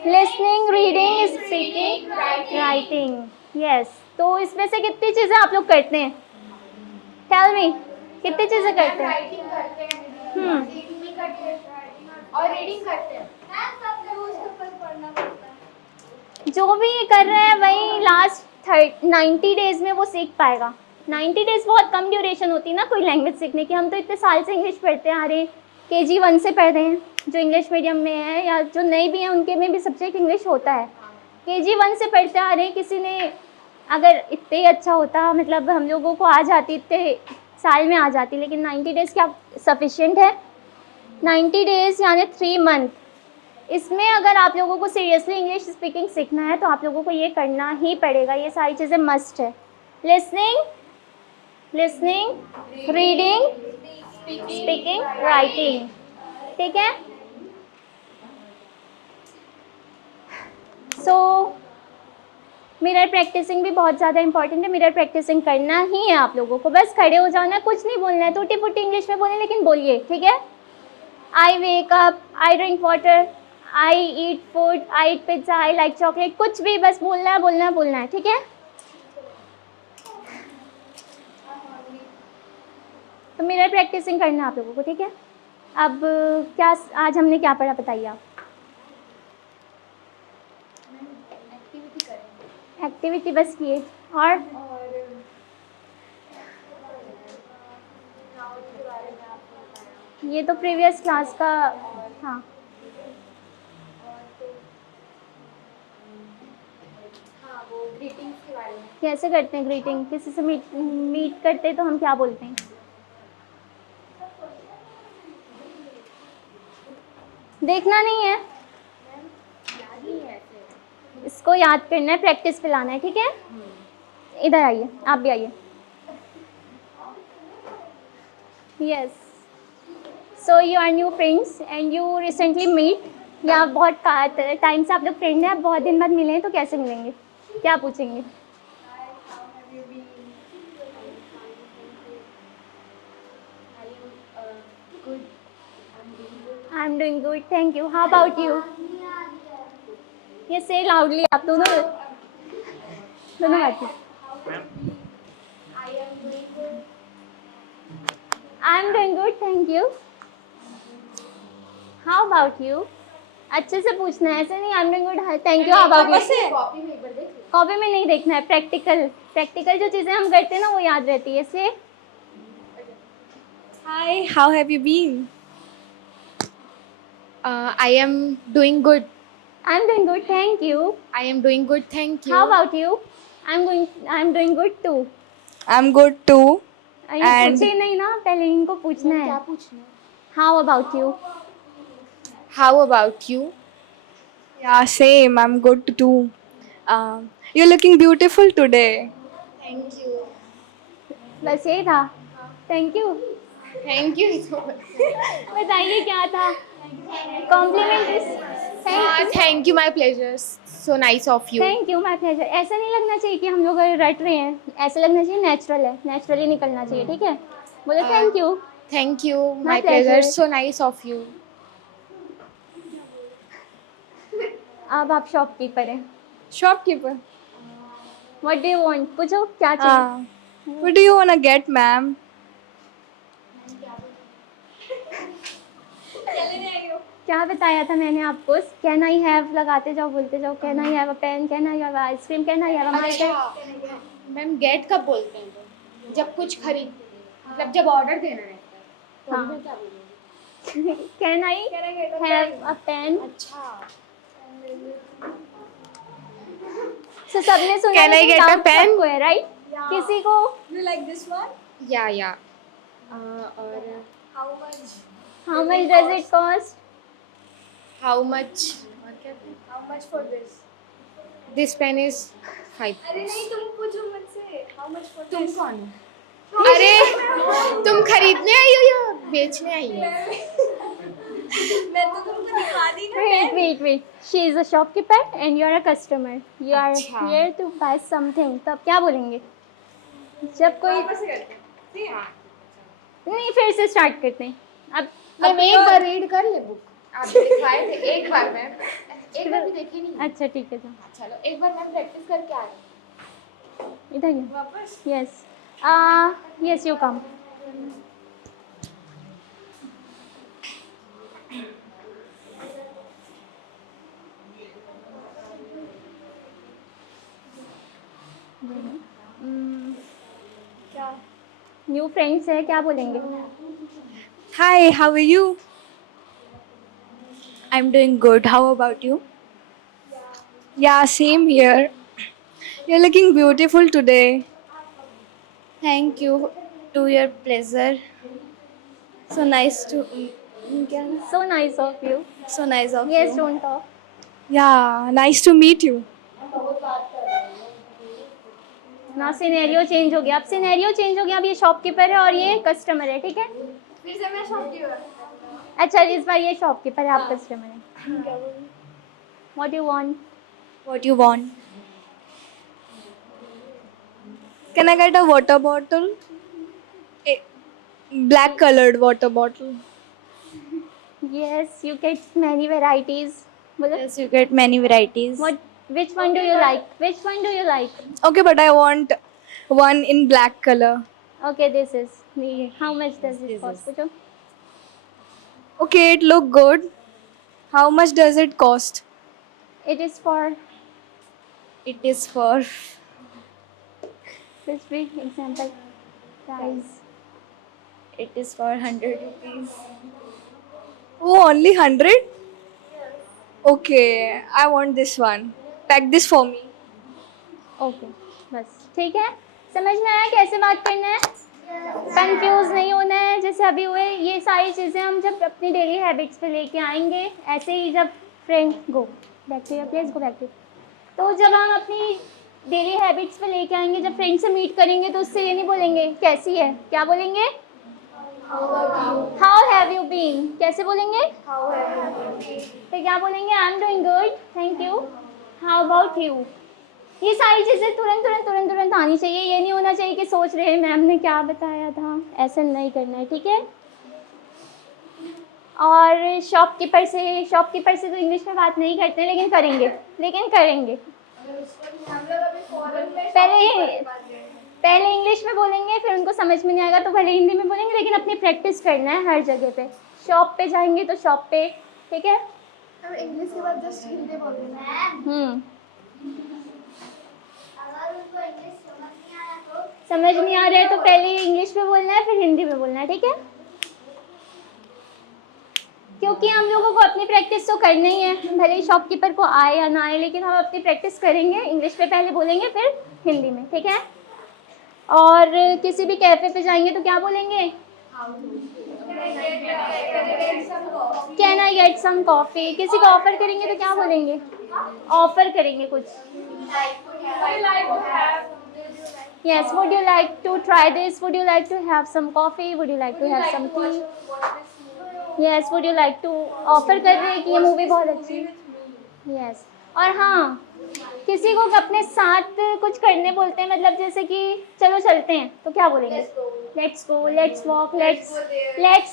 Listening, reading, speaking, writing. Yes. तो इसमें से कितनी चीज़ें आप लोग करते हैं? Tell me. कितनी चीज़ें करते हैं? राइटिंग करते हैं, रीडिंग भी करते हैं और रीडिंग करते हैं। पढ़ना पड़ता है। जो भी ये कर रहे हैं वही लास्ट 90 डेज में वो सीख पाएगा। 90 डेज बहुत कम ड्यूरेशन होती है ना कोई लैंग्वेज सीखने की। हम तो इतने साल से इंग्लिश पढ़ते आ रहे हैं, KG 1 से पढ़ रहे हैं, जो इंग्लिश मीडियम में है या जो नए भी हैं उनके में भी सब्जेक्ट इंग्लिश होता है। KG 1 से पढ़ते आ रहे हैं। किसी ने अगर इतने ही अच्छा होता, मतलब हम लोगों को आ जाती, इतने साल में आ जाती, लेकिन 90 डेज़ क्या सफिशिएंट है? 90 डेज़ यानी 3 मंथ। इसमें अगर आप लोगों को सीरियसली इंग्लिश स्पीकिंग सीखना है तो आप लोगों को ये करना ही पड़ेगा। ये सारी चीज़ें मस्ट है। Listening, reading, speaking, writing. ठीक है। सो मिरर प्रैक्टिसिंग भी बहुत ज़्यादा इंपॉर्टेंट है। मिरर प्रैक्टिसिंग करना ही है आप लोगों को। बस खड़े हो जाना, कुछ नहीं बोलना है, टूटी फूटी इंग्लिश में बोलें लेकिन बोलिए। ठीक है। I wake up, I drink water, I eat food, I eat pizza, I like chocolate. कुछ भी बस बोलना है, बोलना है, बोलना है। ठीक है। तो मिरर प्रैक्टिसिंग करना है आप लोगों को। ठीक है। अब क्या आज हमने क्या पढ़ा बताइए आप? एक्टिविटी बस किए और ये तो प्रीवियस क्लास का। हाँ, वो ग्रीटिंग्स के बारे में। कैसे करते हैं ग्रीटिंग? किसी से मीट करते हैं तो हम क्या बोलते हैं? देखना नहीं है, इसको याद करना है, प्रैक्टिस पे लाना है। ठीक है। इधर आइए, आप भी आइए। Yes. So you are new friends and you recently meet, या बहुत टाइम से आप लोग फ्रेंड हैं, आप बहुत दिन बाद मिले हैं, तो कैसे मिलेंगे? क्या पूछेंगे? आई am doing good, thank you. How about you? ये से लाउडली आप दोनों बात। आई am doing good, thank you. How about you? अच्छे से पूछना है, ऐसे नहीं आई am doing good thank you, how about you. Copy में नहीं देखना है, प्रैक्टिकल जो चीज़ें हम करते हैं ना वो याद रहती है। से Hi, how have you been? I am doing good. I am doing good, thank you. I am doing good. Thank you. How about you? I am doing good too. I'm good too. ये And- पूछे नहीं ना, पहले इनको पूछना है। How about you? How about you? Yeah, same. I'm good too. You're looking beautiful today. Thank you. बस यही था। Thank you. Thank you so much. बताइए क्या था? Compliment. Thank you. My pleasure. So nice of you. Thank you, my pleasure. ऐसा नहीं लगना चाहिए कि हम लोग रट रहे हैं, ऐसा लगना चाहिए नेचुरल है, नेचुरली निकलना चाहिए। ठीक है। बोलो thank you. Thank you. My My pleasure. pleasure. So nice of you. अब आप शॉपकीपर हैं। Shopkeeper. What do you want? पूछो क्या चाहिए। What do you wanna get, ma'am? क्या बताया था मैंने आपको? कैन आई हैव लगाते जाओ, बोलते जाओ। Can I have a pen, can I have ice cream, can I have a marker. Ma'am get कब बोलते हैं? तो जब कुछ खरीद, मतलब जब ऑर्डर देना रहता है तो हाँ। मैं क्या बोलूँगी? Can I have a pen. अच्छा। सो सबने सुना Can I get a pen? है राइट? किसी को You like this one? या और How much? How much does it cost? How much? How much for this? This pen is 5. अरे नहीं, तुम पूछो मुझसे। How much for तुम this? कौन हो? अरे तुम खरीदने आई हो या बेचने आई हो? मैं तो तुमको दिखा दी ना। Wait. She is a shopkeeper and you are a customer. You are अच्छा। here to buy something. तो अब क्या बोलेंगे? जब कोई नहीं, फिर से स्टार्ट करते हैं अब। मैम एक बार रीड कर ले बुक, आप दिखाए थे एक बार मैम, एक बार भी देखी नहीं। अच्छा ठीक है, तो चलो एक बार मैम प्रैक्टिस करके आ रहे इधर ही। वापस। Yes, yes you come. क्या? न्यू फ्रेंड्स है, क्या बोलेंगे? Hi, how are you? I'm doing good. How about you? Yeah, same here. You're looking beautiful today. Thank you. To your pleasure. So nice to. क्या? So nice of you. So nice of Yes, you. don't talk. Yeah, nice to meet you. ना scenario change हो गया, अब scenario change हो गया। अब ये shopkeeper है और ये कस्टमर है, ठीक है? फिर से मैं शॉपकीपर। अच्छा, इस बार ये शॉपकीपर है, आप कस्टमर है। What do you want? What you want? Can I get a water bottle? A black colored water bottle. Yes, you get many varieties. बोलो। Yes, you get many varieties. What? Which one do you like? Which one do you like? Okay, but I want one in black color. Okay, this is. How much does it This cost? is. पूछो। Okay, it look good. How much does it cost? It is for It is for this big example. Price. it is for 100 rupees. Oh, only 100? Okay, I want this one. Pack this for me. Okay, बस ठीक है। समझ में आया कैसे बात करना है? कंफ्यूज नहीं होना है जैसे अभी हुए। ये सारी चीज़ें हम जब अपनी डेली हैबिट्स पे लेके आएंगे, ऐसे ही जब friend go back to your place, go back to. तो जब हम अपनी डेली हैबिट्स पे लेके आएंगे, जब फ्रेंड से मीट करेंगे तो उससे ये नहीं बोलेंगे कैसी है, क्या बोलेंगे? How have you been. कैसे बोलेंगे? तो क्या बोलेंगे? I am doing good, thank you, how about you. ये सारी चीज़ें तुरंत आनी चाहिए। ये नहीं होना चाहिए कि सोच रहे हैं मैम ने क्या बताया था, ऐसा नहीं करना है, ठीक है? और शॉपकीपर से तो इंग्लिश में बात नहीं करते, लेकिन करेंगे। हम लोग अभी फॉरेन में पहले इंग्लिश में बोलेंगे, फिर उनको समझ में नहीं आएगा तो भले हिंदी में बोलेंगे, लेकिन अपनी प्रैक्टिस करना है हर जगह पे। शॉप पे जाएंगे तो शॉप पे, ठीक है? हम इंग्लिश के बाद जस्ट हिंदी बोल देना। समझ नहीं आ रहा है तो पहले इंग्लिश में बोलना है, फिर हिंदी में बोलना है, ठीक है? क्योंकि हम लोगों को अपनी प्रैक्टिस तो करनी ही है, भले ही शॉपकीपर को आए या ना आए, लेकिन हम अपनी प्रैक्टिस करेंगे। इंग्लिश पे पहले बोलेंगे, फिर हिंदी में, ठीक है? और किसी भी कैफ़े पे जाएंगे तो क्या बोलेंगे? Can I get some coffee. किसी को ऑफ़र करेंगे तो क्या बोलेंगे? ऑफ़र करेंगे कुछ। Yes, would you like to try this? Would you like to have some coffee? Would you like to have some tea? Yes, would you like to offer कर रहे हैं कि ये मूवी बहुत अच्छी है। Yes, और हाँ, किसी को अपने साथ कुछ करने बोलते हैं, मतलब जैसे कि चलो चलते हैं, तो क्या बोलेंगे? Let's go, let's walk, let's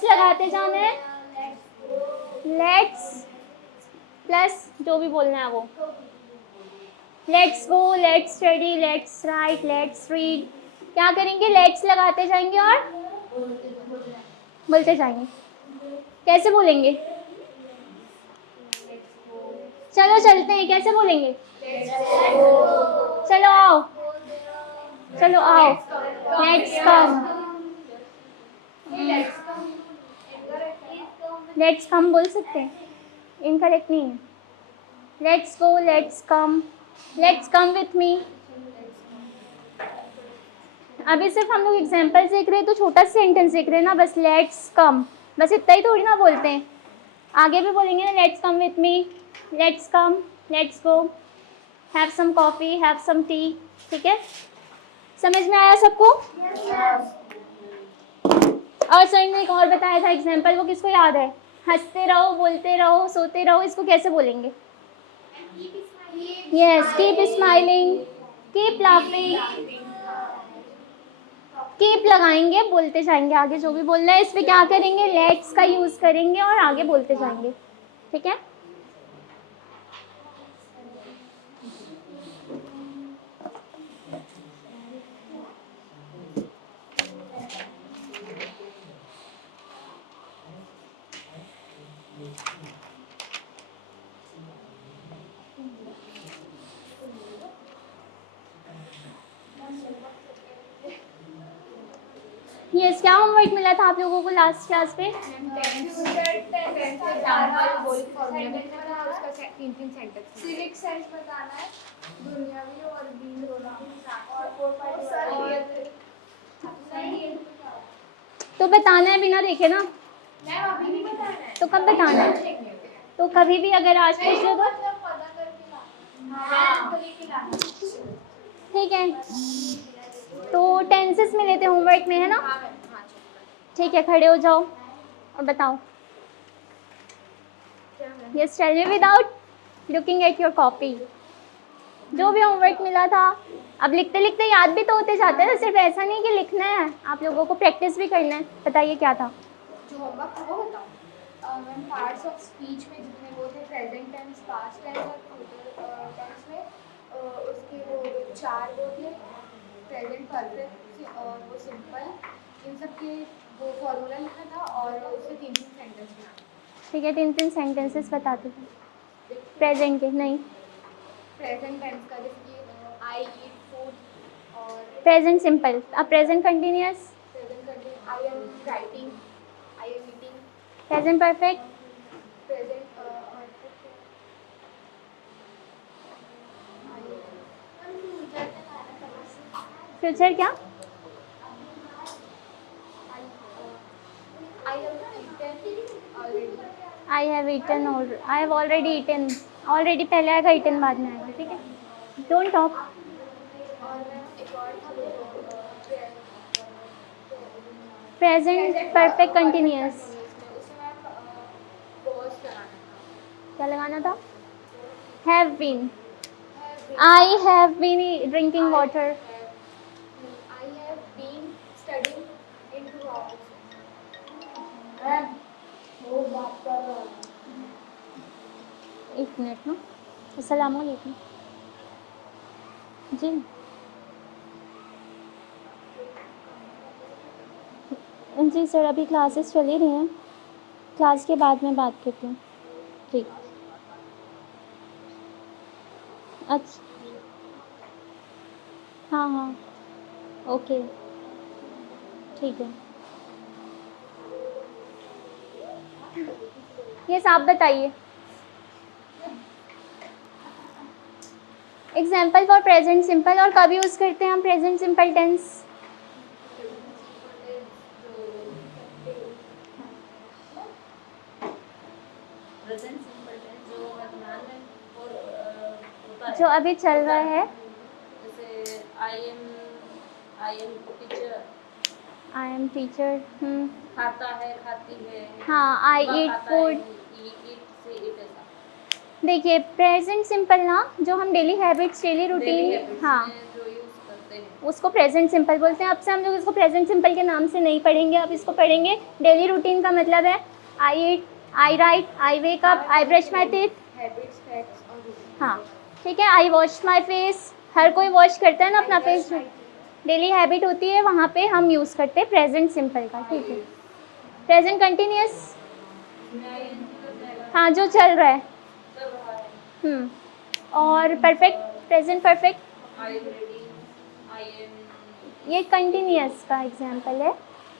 लगाते जाना है। Let's प्लस जो भी बोलना है वो। Let's go, let's study, let's write, let's read. क्या करेंगे? लेट्स लगाते जाएंगे और बोलते जाएंगे। कैसे बोलेंगे? चलो चलते हैं, कैसे बोलेंगे? चलो आओ, लेट्स कम। लेट्स कम बोल सकते हैं, इनकरेक्ट नहीं है। Let's go, let's come with मी। अभी सिर्फ हम लोग एग्जाम्पल सीख रहे हैं, तो छोटा सा सेंटेंस सीख रहे हैं ना, बस लेट्स कम, बस इतना ही थोड़ी ना बोलते हैं। आगे भी बोलेंगे ना, let's come with me, let's come, let's go, have some coffee, have some tea, ठीक है? समझ में आया सबको? और सर ने एक और बताया था एग्जाम्पल, वो किसको याद है? हंसते रहो, बोलते रहो, सोते रहो, इसको कैसे बोलेंगे? Yes, keep smiling, keep laughing. Keep लगाएंगे, बोलते जाएंगे आगे जो भी बोलना है। इस पे क्या करेंगे, लेट्स का यूज़ करेंगे और आगे बोलते जाएंगे, ठीक है। ये क्या होमवर्क मिला था आप लोगों को लास्ट क्लास पे? तीन सेंटेंस सिविक सेंस बताना है, दुनियावी और दीन दोनों और तो बताना है बिना देखे ना, मैम अभी नहीं बताना है, तो कब बताना है? तो कभी भी अगर आज पूछ लो तो मतलब पता करके लाना। हाँ करके लाना। ठीक है। तो टेंसेस मिले थे होमवर्क में, है ना? हाँ मैम, हाँ ठीक है, खड़े हो जाओ और बताओ। Yes, tell me without looking at your copy. जो भी होमवर्क मिला था, अब लिखते लिखते याद भी तो होते जाते हैं, सिर्फ ऐसा नहीं कि लिखना है, आप लोगों को प्रैक्टिस भी करना है। बताइए क्या था? जो होमवर्क था वो बताओ। मैम पार्ट्स ऑफ स्पीच में जितने वो थे, प्रेजेंट टेंस, पास्ट टेंस और फ्यूचर टेंस में, उसके वो 4 वो थे, प्रेजेंट परफेक्ट और वो सिंपल, इन सब के वो फॉर्मूला लिखा था और उससे 3-3 सेंटेंस बनाना। ठीक है, 3-3 सेंटेंसेस बताते थे प्रेजेंट के। नहीं, प्रेजेंट टेंस का जैसे कि आई ईट फूड, और प्रेजेंट सिंपल। अब present continuous, present continue I am writing, I am eating, present perfect, present future क्या? I have eaten already, I have eaten, और I have already eaten. Already पहले आएगा, eaten बाद में आएगा, ठीक है। Don't talk. और एक और था प्रेजेंट परफेक्ट कंटिन्यूअस, उसमें मैम वॉज लगाना था। क्या लगाना था? Have been. I have been drinking water. I have been studying in 2 hours. एक मिनट ना, अस्सलाम वालेकुम जी। जी सर, अभी क्लासेस चल ही रही हैं, क्लास के बाद में बात करती हूँ। ठीक, अच्छा, हाँ हाँ, ओके, ठीक है। ये आप बताइए, एग्जाम्पल फॉर प्रेजेंट सिंपल, और कब यूज़ करते हैं हम present simple tense? Present simple tense जो वर्तमान में होता है, जो अभी चल रहा है। जैसे I am teacher, I am teacher. खाता है, खाती है, हाँ, आई वह ईट खाता फूड। है, ईट से ईट ऐसा। देखिए प्रेजेंट सिंपल ना, जो हम daily habits, daily Daily routine, habits हाँ, में जो यूज करते हैं उसको प्रेजेंट सिंपल बोलते हैं। अब से हम लोग इसको प्रेजेंट सिंपल के नाम से नहीं पढ़ेंगे, अब इसको पढ़ेंगे डेली रूटीन का मतलब है I eat, I write, I wake up, I brush my teeth. Habits, facts और रूटीन। हाँ, ठीक है। आई वॉश माई फेस, हर कोई वॉश करता है ना अपना फेस, डेली हैबिट होती है, वहाँ पे हम यूज़ करते हैं प्रेजेंट सिंपल का, ठीक है। प्रेजेंट कंटिन्यूअस, हाँ, जो चल रहा है। और perfect, present perfect, I am ready, I am ये कंटिन्यूअस का एग्जाम्पल है।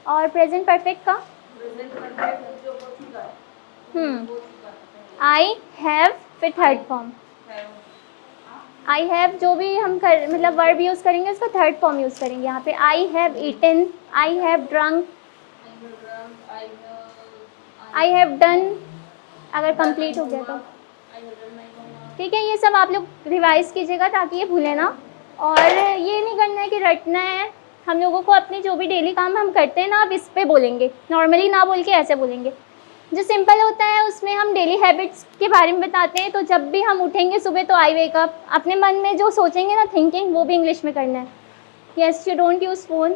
और प्रेजेंट परफेक्ट का प्रेजेंट परफेक्ट जो हो चुका है, आई हैव, फिर थर्ड फॉर्म। आई हैव जो भी हम कर मतलब वर्ब यूज़ करेंगे, उसका थर्ड फॉर्म यूज़ करेंगे यहाँ पे। I have eaten, I have drunk, I have done, अगर कंप्लीट हो गया तो, ठीक है। ये सब आप लोग रिवाइज कीजिएगा ताकि ये भूले ना। और ये नहीं करना है कि रटना है, हम लोगों को अपनी जो भी डेली काम हम करते हैं ना, अब इस पे बोलेंगे, नॉर्मली ना बोल के ऐसे बोलेंगे। जो सिंपल होता है उसमें हम डेली हैबिट्स के बारे में बताते हैं, तो जब भी हम उठेंगे सुबह तो आई वेक अप, अपने मन में जो सोचेंगे ना, थिंकिंग, वो भी इंग्लिश में करना है। Yes, you don't use phone,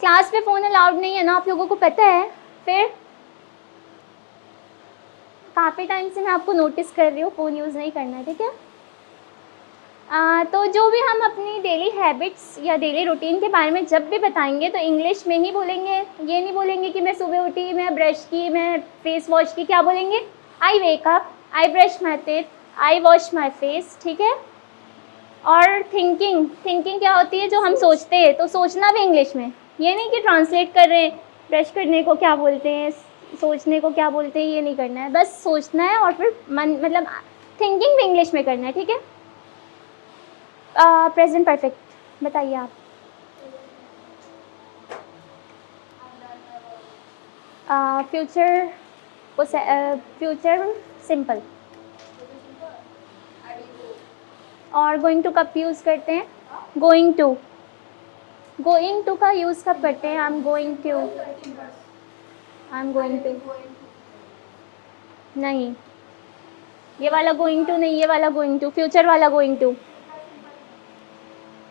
class में फ़ोन अलाउड नहीं है ना, आप लोगों को पता है। फिर काफ़ी टाइम से मैं आपको नोटिस कर रही हूँ फ़ोन यूज़ नहीं करना है, ठीक है। तो जो भी हम अपनी डेली हैबिट्स या डेली रूटीन के बारे में जब भी बताएंगे तो इंग्लिश में ही बोलेंगे। ये नहीं बोलेंगे कि मैं सुबह उठी, मैं ब्रश की, मैं फेस वॉश की। क्या बोलेंगे? I wake up, I brush my teeth, I wash my face, ठीक है। और थिंकिंग क्या होती है? जो हम सोचते हैं, तो सोचना भी इंग्लिश में। ये नहीं कि ट्रांसलेट कर रहे हैं, ब्रश करने को क्या बोलते हैं, सोचने को क्या बोलते हैं, ये नहीं करना है। बस सोचना है और फिर मतलब थिंकिंग भी इंग्लिश में करना है, ठीक है। प्रेजेंट परफेक्ट बताइए आप। Future simple. और गोइंग टू कब यूज़ करते हैं? गोइंग टू का यूज़ कब करते हैं? आई एम गोइंग टू नहीं, ये वाला गोइंग टू नहीं, ये वाला गोइंग टू, फ्यूचर वाला going to.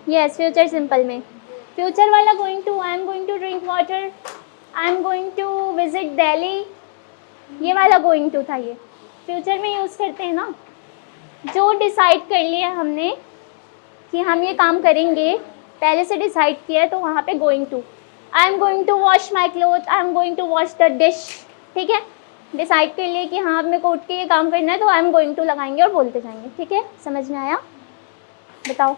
Yes, future simple में फ्यूचर वाला going to, I am going to drink water, I am going to visit Delhi, ये वाला गोइंग टू था। ये फ्यूचर में यूज़ करते हैं ना। जो डिसाइड कर लिया हमने कि हम ये काम करेंगे, पहले से डिसाइड किया है, तो वहाँ पे going to. I am going to wash my cloth, I am going to wash the dish, ठीक है। डिसाइड कर लिए कि हाँ अब मेरे को उठ के ये काम करना है, तो आई एम गोइंग टू लगाएंगे और बोलते जाएंगे, ठीक है। समझ में आया? बताओ।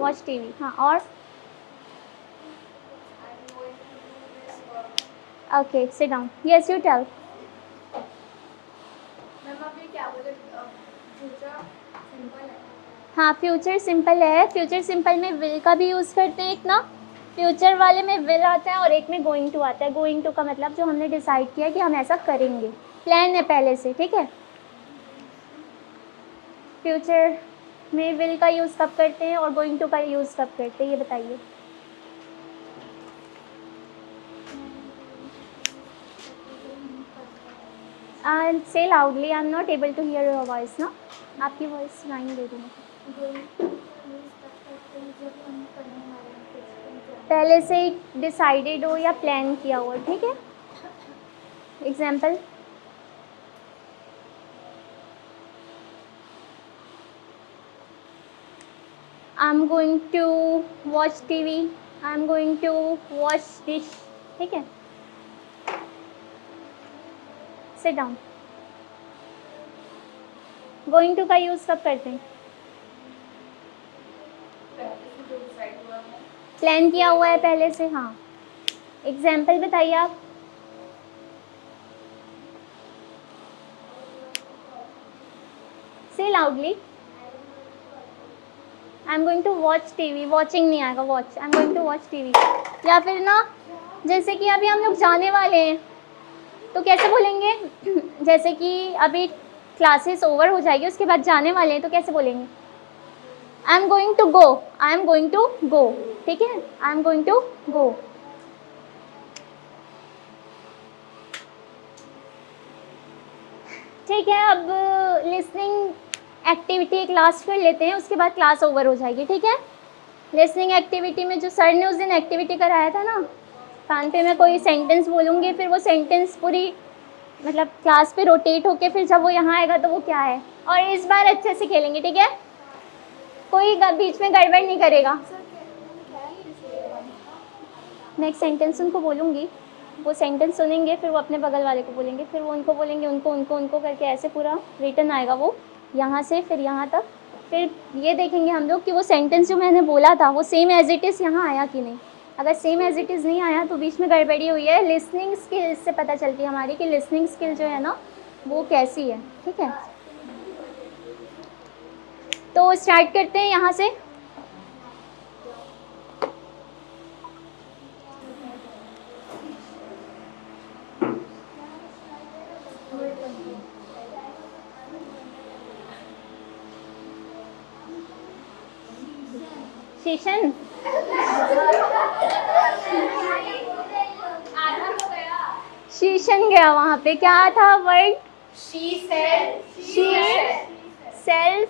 वॉच टीवी, हाँ। और okay, sit down. Yes, you tell. Ma'am अभी क्या बोले? फ्यूचर सिंपल है। हाँ, फ्यूचर सिंपल है। फ्यूचर सिंपल में विल का भी यूज़ करते हैं। एक ना फ्यूचर वाले में विल आता है और एक में गोइंग टू आता है। गोइंग टू का मतलब जो हमने डिसाइड किया कि हम ऐसा करेंगे, प्लान है पहले से, ठीक है। फ्यूचर में विल का यूज़ कब करते हैं और गोइंग टू का यूज़ कब करते हैं, ये बताइए। से loudly, I am not able to hear your voice ना। आपकी वॉइस सुनाई नहीं दे रही है। पहले से ही डिसाइडेड हो या प्लान किया हो, ठीक है। Example, I am going to watch TV, I am going to watch dish, ठीक है। Sit down. गोइंग टू का यूज़ कब करते हैं? प्लान किया हुआ है पहले से, हाँ। एग्जाम्पल बताइए आप। से loudly. I am going to watch TV, watching नहीं आएगा, watch. I am going to watch TV. या फिर ना, जैसे कि अभी हम लोग जाने वाले हैं, तो कैसे बोलेंगे? जैसे कि अभी क्लासेस ओवर हो जाएगी, उसके बाद जाने वाले हैं, तो कैसे बोलेंगे? I am going to go, I am going to go, ठीक है। I am going to go. ठीक है, अब लिसनिंग एक्टिविटी एक लास्ट कर लेते हैं, उसके बाद क्लास ओवर हो जाएगी, ठीक है। लिसनिंग एक्टिविटी में जो सर ने उस दिन एक्टिविटी कराया था ना, कान पे मैं कोई सेंटेंस बोलूँगी, फिर वो सेंटेंस पूरी मतलब क्लास पे रोटेट होके फिर जब वो यहाँ आएगा तो वो क्या है। और इस बार अच्छे से खेलेंगे, ठीक है। कोई बीच में गड़बड़ नहीं करेगा। मैं एक सेंटेंस उनको बोलूँगी, वो सेंटेंस सुनेंगे, फिर वो अपने बगल वाले को बोलेंगे, फिर वो उनको बोलेंगे, उनको करके ऐसे पूरा रिटर्न आएगा वो यहाँ से फिर यहाँ तक। फिर ये देखेंगे हम लोग कि वो सेंटेंस जो मैंने बोला था वो सेम एज इट इज़ यहाँ आया कि नहीं। अगर सेम एज इट इज़ नहीं आया तो बीच में गड़बड़ी हुई है। लिसनिंग स्किल से पता चलती है हमारी कि लिसनिंग स्किल जो है ना वो कैसी है, ठीक है। तो स्टार्ट करते हैं यहाँ से। शीशन, शीशन गया वहाँ पे, क्या था word? She sales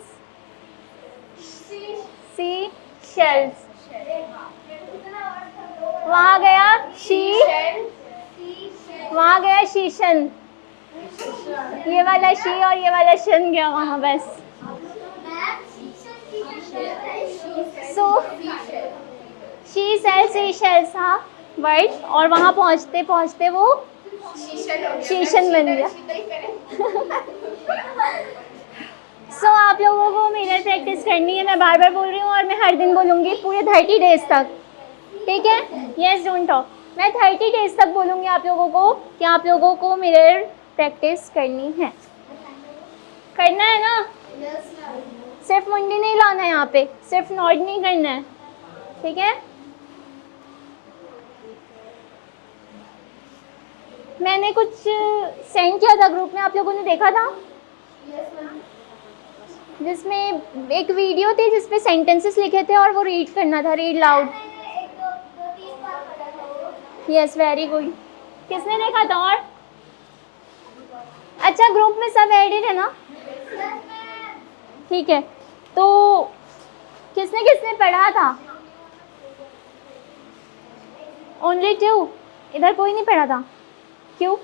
sea shells, वहाँ गया शी, वहाँ गया शीशन, ये वाला शी और ये वाला शन गया वहाँ बस। So she sell sea shells था वर्ड, और वहाँ पहुँचते पहुँचते वो शीशन बन गया। सो आप लोगों को मिरर प्रैक्टिस करनी है, मैं बार बार बोल रही हूँ, और मैं हर दिन बोलूँगी पूरे 30 डेज तक, ठीक है? Yes don't talk. मैं 30 डेज तक बोलूँगी आप लोगों को कि आप लोगों को मिरर प्रैक्टिस करनी है। करना है ना? सिर्फ मुंडी नहीं लाना है यहाँ पे, सिर्फ नॉड नहीं करना है, ठीक है? मैंने कुछ सेंड किया था ग्रुप में, आप लोगों ने देखा था? जिसमें एक वीडियो थी जिसपे सेंटेंसेस लिखे थे और वो रीड करना था, read loud. Yes very good. किसने देखा था? और अच्छा, ग्रुप में सब एडिड है ना? ठीक है, तो किसने किसने पढ़ा था? ओनली 2? इधर कोई नहीं पढ़ा था, क्यों?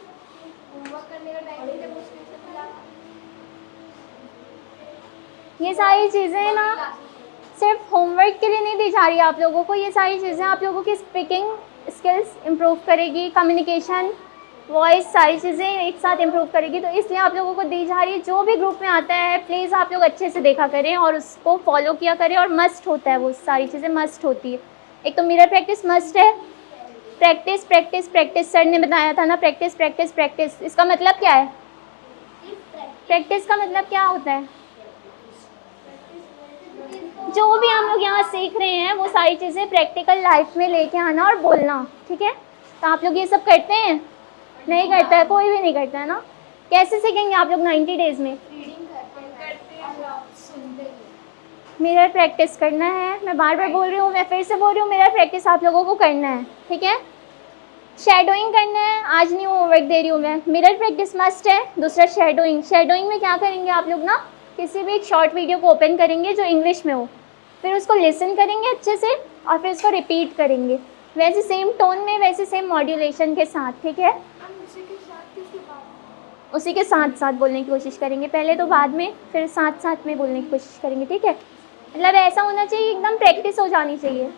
ये सारी चीज़ें ना सिर्फ होमवर्क के लिए नहीं दी जा रही है आप लोगों को, ये सारी चीज़ें आप लोगों की स्पीकिंग स्किल्स इम्प्रूव करेगी, कम्युनिकेशन, वॉइस, सारी चीज़ें एक साथ इम्प्रूव करेगी, तो इसलिए आप लोगों को दी जा रही है। जो भी ग्रुप में आता है प्लीज़ आप लोग अच्छे से देखा करें और उसको फॉलो किया करें, और मस्ट होता है, वो सारी चीज़ें मस्ट होती है। एक तो मिरर प्रैक्टिस मस्ट है, प्रैक्टिस प्रैक्टिस प्रैक्टिस, सर ने बताया था ना, प्रैक्टिस प्रैक्टिस प्रैक्टिस। इसका मतलब क्या है? प्रैक्टिस का मतलब क्या होता है? जो भी हम लोग यहाँ सीख रहे हैं वो सारी चीज़ें प्रैक्टिकल लाइफ में लेके आना और बोलना, ठीक है? तो आप लोग ये सब करते हैं? नहीं करता है, कोई भी नहीं करता है ना? कैसे सीखेंगे आप लोग 90 डेज में? मिरर प्रैक्टिस करना है, मैं बार बार बोल रही हूँ, मैं फिर से बोल रही हूँ, मिरर प्रैक्टिस आप लोगों को करना है, ठीक है? शेडोइंग करना है, आज नहीं होमवर्क दे रही हूँ मैं, मिरर प्रैक्टिस मस्ट है। दूसरा शेडोइंग, शेडोइंग में क्या करेंगे आप लोग ना, किसी भी एक शॉर्ट वीडियो को ओपन करेंगे जो इंग्लिश में हो, फिर उसको लिसन करेंगे अच्छे से और फिर उसको रिपीट करेंगे, वैसे सेम टोन में, वैसे सेम मॉड्यूलेशन के साथ, ठीक है? उसी के साथ साथ बोलने की कोशिश करेंगे, पहले तो बाद में, फिर साथ साथ में बोलने की कोशिश करेंगे, ठीक है? मतलब ऐसा होना चाहिए, एकदम प्रैक्टिस हो जानी चाहिए,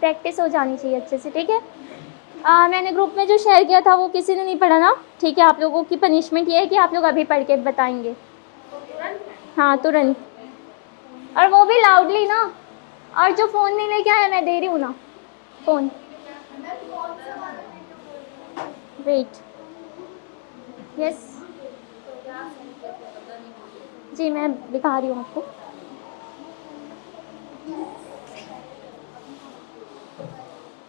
प्रैक्टिस हो जानी चाहिए अच्छे से, ठीक है? मैंने ग्रुप में जो शेयर किया था वो किसी ने नहीं पढ़ा ना, ठीक है? आप लोगों की पनिशमेंट ये है कि आप लोग अभी पढ़ के बताएंगे, हाँ तुरंत, और वो भी लाउडली ना। और जो फ़ोन नहीं लेके आया, मैं दे रही हूँ ना फ़ोन, वेट, यस जी मैं दिखा रही हूँ आपको।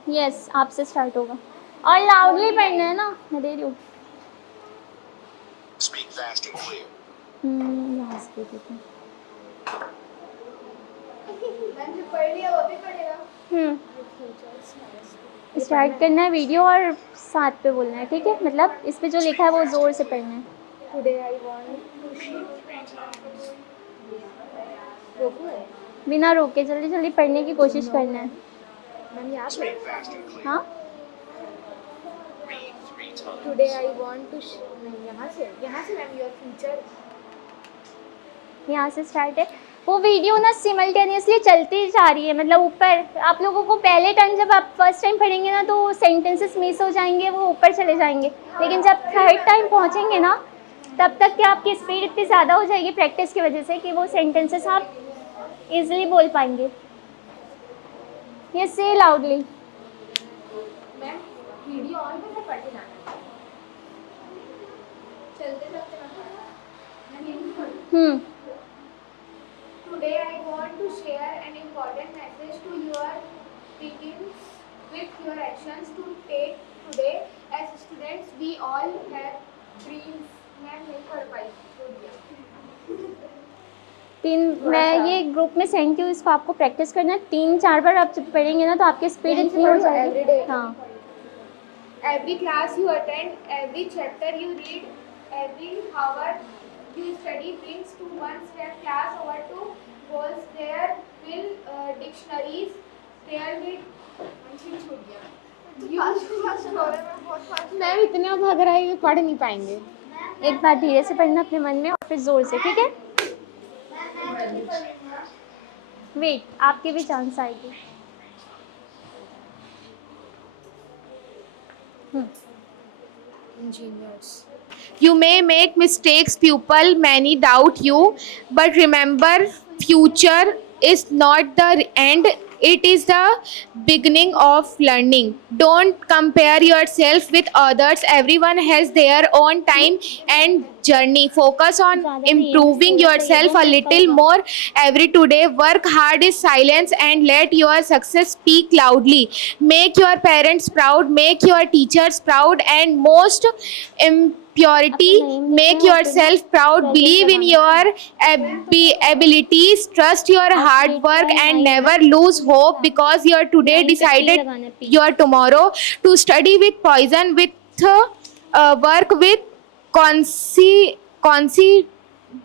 यस आपसे स्टार्ट होगा, और लाउडली पढ़ना है ना, मैं दे रही हूँ। यहाँ से देखते हैं। स्टार्ट करना है वीडियो और साथ पे बोलना है, ठीक है? मतलब इस पे जो लिखा है वो ज़ोर से पढ़ना है। बिना रोके जल्दी जल्दी पढ़ने की कोशिश करना है। हाँ Today I want to यहाँ से मैम योर फ्यूचर, यहाँ से स्टार्ट है। वो वीडियो ना सिमल्टेनियसली चलती जा रही है, मतलब ऊपर आप लोगों को पहले टाइम जब आप फर्स्ट टाइम पढ़ेंगे ना तो सेंटेंसेस मिस हो जाएंगे, वो ऊपर चले जाएंगे, लेकिन जब थर्ड टाइम पहुँचेंगे ना तब तक कि आपकी स्पीड इतनी ज़्यादा हो जाएगी प्रैक्टिस की वजह से कि वो सेंटेंसेस आप इजीली बोल पाएंगे। ये से लाउडली मैम वीडियो ऑन करके पढ़ते जाना, चलते चलते Today I want to share an important message to your begins with your actions to take today. As students, we all have dreams. मैं नहीं कर पाई, मैं ये ग्रुप में सेंड की हूँ, इसको आपको प्रैक्टिस करना है 3-4 बार। आप जब पढ़ेंगे ना तो आपकी स्पीड इतनी हो जाएगी। हाँ Every class you attend, every chapter you read, every hour you study brings to one step class over to was there will dictionaries there will ma'am इतना भाग रहा है कि पढ़ नहीं पाएंगे. एक बार धीरे से पढ़ना अपने मन में और फिर जोर से, ठीक है. वेट, आपकी भी चांस आएगी. You may make mistakes, pupil. Many doubt you, but remember, future is not the end. It is the beginning of learning. Don't compare yourself with others. Everyone has their own time and journey. Focus on improving yourself a little more every today. Work hard is silence and let your success speak loudly. Make your parents proud, make your teachers proud, and most purity, make yourself proud. Believe in your abilities, trust your hard work, and never lose hope, because your today decided your tomorrow. To study with poison, with work with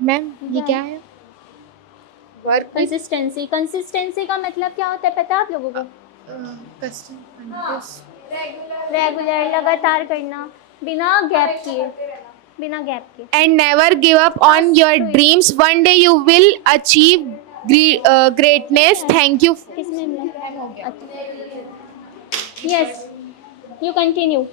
ma'am ये क्या है? Work consistency. Consistency का मतलब क्या होता है पता है आप लोगों को? रेगुलर, लगातार करना, बिना गैप किए, बिना गैप के. and never give up on your dreams. One day you will achieve greatness. Thank you. किसने मिला? Yes, you continue.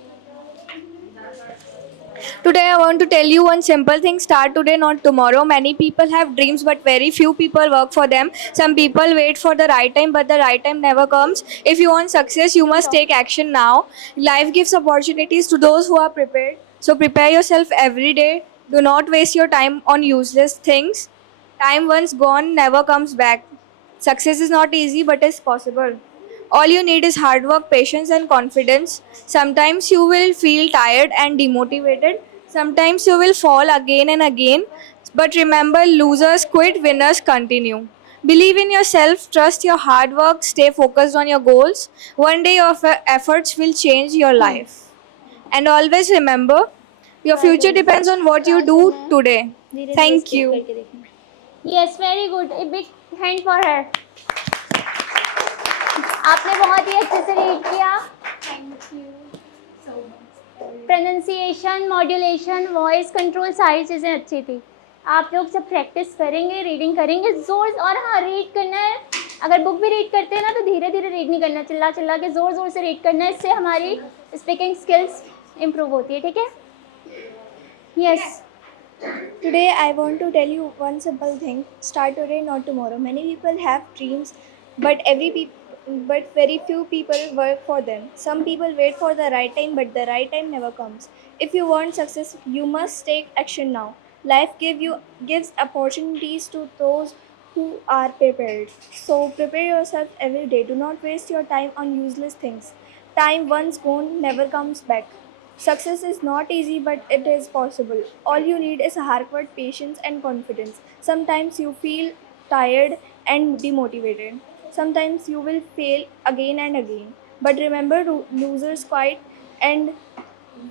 Today I want to tell you one simple thing: start today, not tomorrow. Many people have dreams, but very few people work for them. Some people wait for the right time, but the right time never comes. If you want success, you must take action now. Life gives opportunities to those who are prepared. So prepare yourself every day. Do not waste your time on useless things. Time once gone never comes back. Success is not easy, but is possible. All you need is hard work, patience, and confidence. Sometimes you will feel tired and demotivated. Sometimes you will fall again and again. But remember, losers quit, winners continue. Believe in yourself, trust your hard work, stay focused on your goals. One day your efforts will change your life. And always remember, your future depends on what you do today. Thank you. Yes, very good. A big hand for her. आपने बहुत ही अच्छे से read किया. Pronunciation, modulation, voice control, सारी चीज़ें अच्छी थी. आप लोग जब प्रैक्टिस करेंगे, रीडिंग करेंगे जोर, और हाँ रीड करना है. अगर बुक भी रीड करते हैं ना तो धीरे धीरे रीड नहीं करना, चिल्ला चिल्ला के ज़ोर ज़ोर से रीड करना है. इससे हमारी स्पीकिंग स्किल्स इम्प्रूव होती है, ठीक है. Yes. Today I want to tell you one simple thing: start today, not tomorrow. Many people have dreams, but very few people work for them. Some people wait for the right time, but the right time never comes. If you want success, you must take action now. Life gives opportunities to those who are prepared. So prepare yourself every day. Do not waste your time on useless things. Time once gone never comes back. Success is not easy, but it is possible. All you need is hard work, patience, and confidence. Sometimes you feel tired and demotivated. Sometimes you will fail again and again. But remember, losers quit and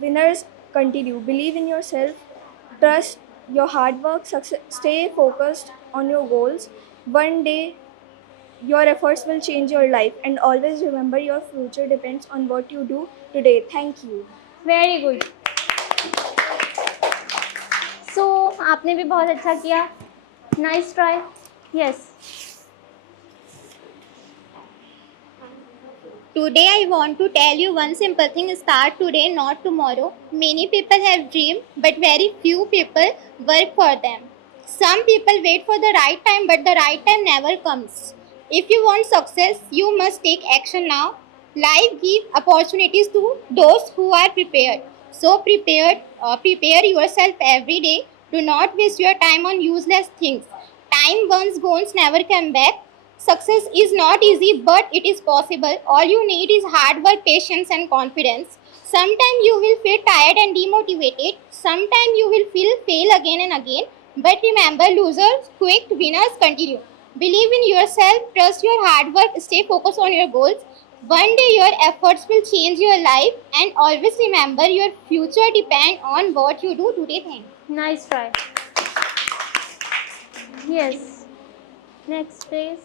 winners continue. Believe in yourself, trust your hard work, stay focused on your goals. One day, your efforts will change your life. And always remember, your future depends on what you do today. Thank you. Very good. So आपने भी बहुत अच्छा किया. Nice try. Yes. Today I want to tell you one simple thing: start today, not tomorrow. Many people have dreams, but very few people work for them. Some people wait for the right time, but the right time never comes. If you want success, you must take action now. Life gives opportunities to those who are prepared. So prepare yourself every day. Do not waste your time on useless things. Time once gone never come back. Success is not easy, but it is possible. All you need is hard work, patience, and confidence. Sometimes you will feel tired and demotivated. Sometimes you will fail again and again. But remember, losers quit, winners continue. Believe in yourself, trust your hard work, stay focused on your goals. One day your efforts will change your life, and always remember, your future depends on what you do today. Thank you. Nice try. Yes. Next please.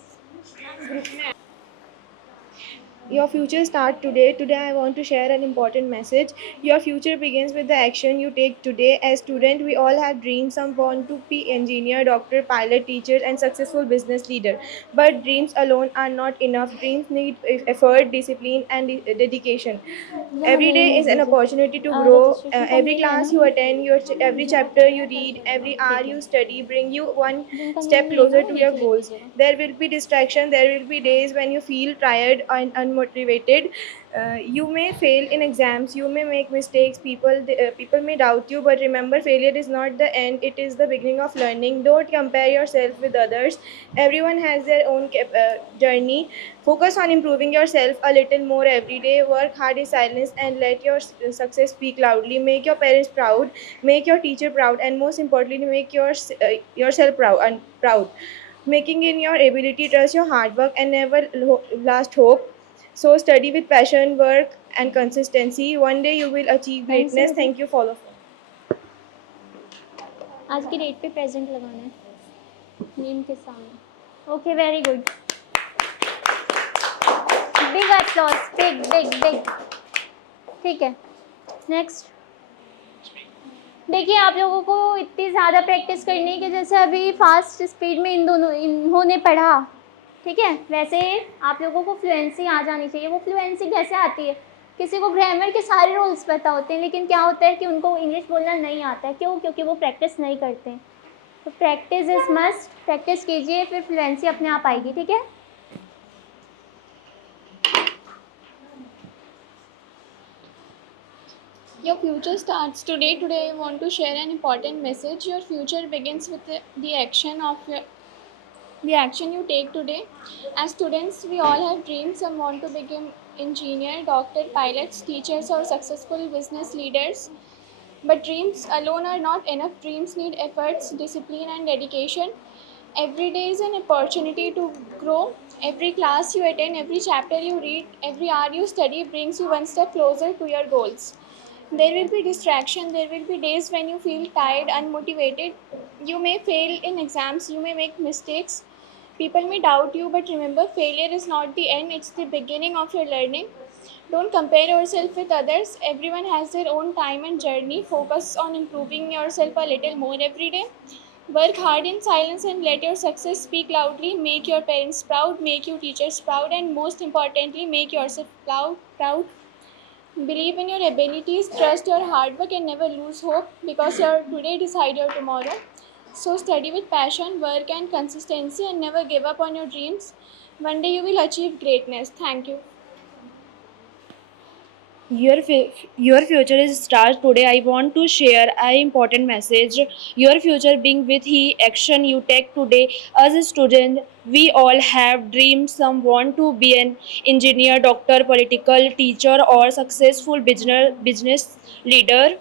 Your future starts today. Today, I want to share an important message. Your future begins with the action you take today. As students, we all have dreams. Some want to be engineer, doctor, pilot, teacher, and successful business leader. But dreams alone are not enough. Dreams need effort, discipline, and dedication. Every day is an opportunity to grow. Every class you attend, every chapter you read, every hour you study, bring you one step closer to your goals. There will be distraction. There will be days when you feel tired and unmotivated. You may fail in exams. You may make mistakes. People may doubt you. But remember, failure is not the end. It is the beginning of learning. Don't compare yourself with others. Everyone has their own journey. Focus on improving yourself a little more every day. Work hard in silence and let your success speak loudly. Make your parents proud. Make your teacher proud, and most importantly, make yourself proud. Making in your ability, trust your hard work, and never last hope. So study with passion, work, and consistency. One day you will achieve greatness. Thank you for the. आज की date पे present लगाना है name के सामने. Okay, very good. Big applause, big big big. ठीक है, next. देखिए, आप लोगों को इतनी ज़्यादा प्रैक्टिस करनी है कि जैसे अभी फास्ट स्पीड में इन्होंने पढ़ा, ठीक है, वैसे आप लोगों को फ्लुएंसी आ जानी चाहिए. वो फ्लुएंसी कैसे आती है? किसी को ग्रामर के सारे रूल्स पता होते हैं, लेकिन क्या होता है कि उनको इंग्लिश बोलना नहीं आता है. क्यों? क्योंकि वो प्रैक्टिस नहीं करते हैं. तो प्रैक्टिस इज़ मस्ट. प्रैक्टिस कीजिए, फिर फ्लुएंसी अपने आप आएगी. ठीक है. Your future starts today. Today, I want to share an important message. Your future begins with the action you take today. As students, we all have dreams. Some want to become engineer, doctor, pilots, teachers, or successful business leaders. But dreams alone are not enough. Dreams need efforts, discipline, and dedication. Every day is an opportunity to grow. Every class you attend, every chapter you read, every hour you study brings you one step closer to your goals. There will be distraction. There will be days when you feel tired, unmotivated. You may fail in exams. You may make mistakes. People may doubt you, but remember, failure is not the end. It's the beginning of your learning. Don't compare yourself with others. Everyone has their own time and journey. Focus on improving yourself a little more every day. Work hard in silence and let your success speak loudly. Make your parents proud. Make your teachers proud. And most importantly, make yourself proud. Believe in your abilities, trust your hard work, and never lose hope, because your today decide your tomorrow. So study with passion, work, and consistency, and never give up on your dreams. One day you will achieve greatness. Thank you. Your future is start today. I want to share an important message. Your future being with the action you take today. As a student, we all have dreams. Some want to be an engineer, doctor, political teacher, or successful business leader.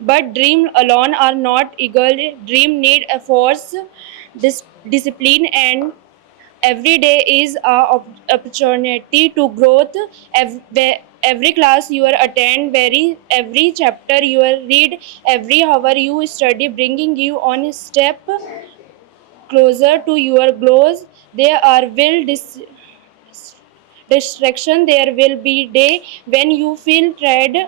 But dream alone are not equal. Dream need efforts, discipline, and every day is a opportunity to growth. Every class you attend, every chapter you read, every hour you study bringing you on a step closer to your goals. There are distraction. There will be day when you feel tired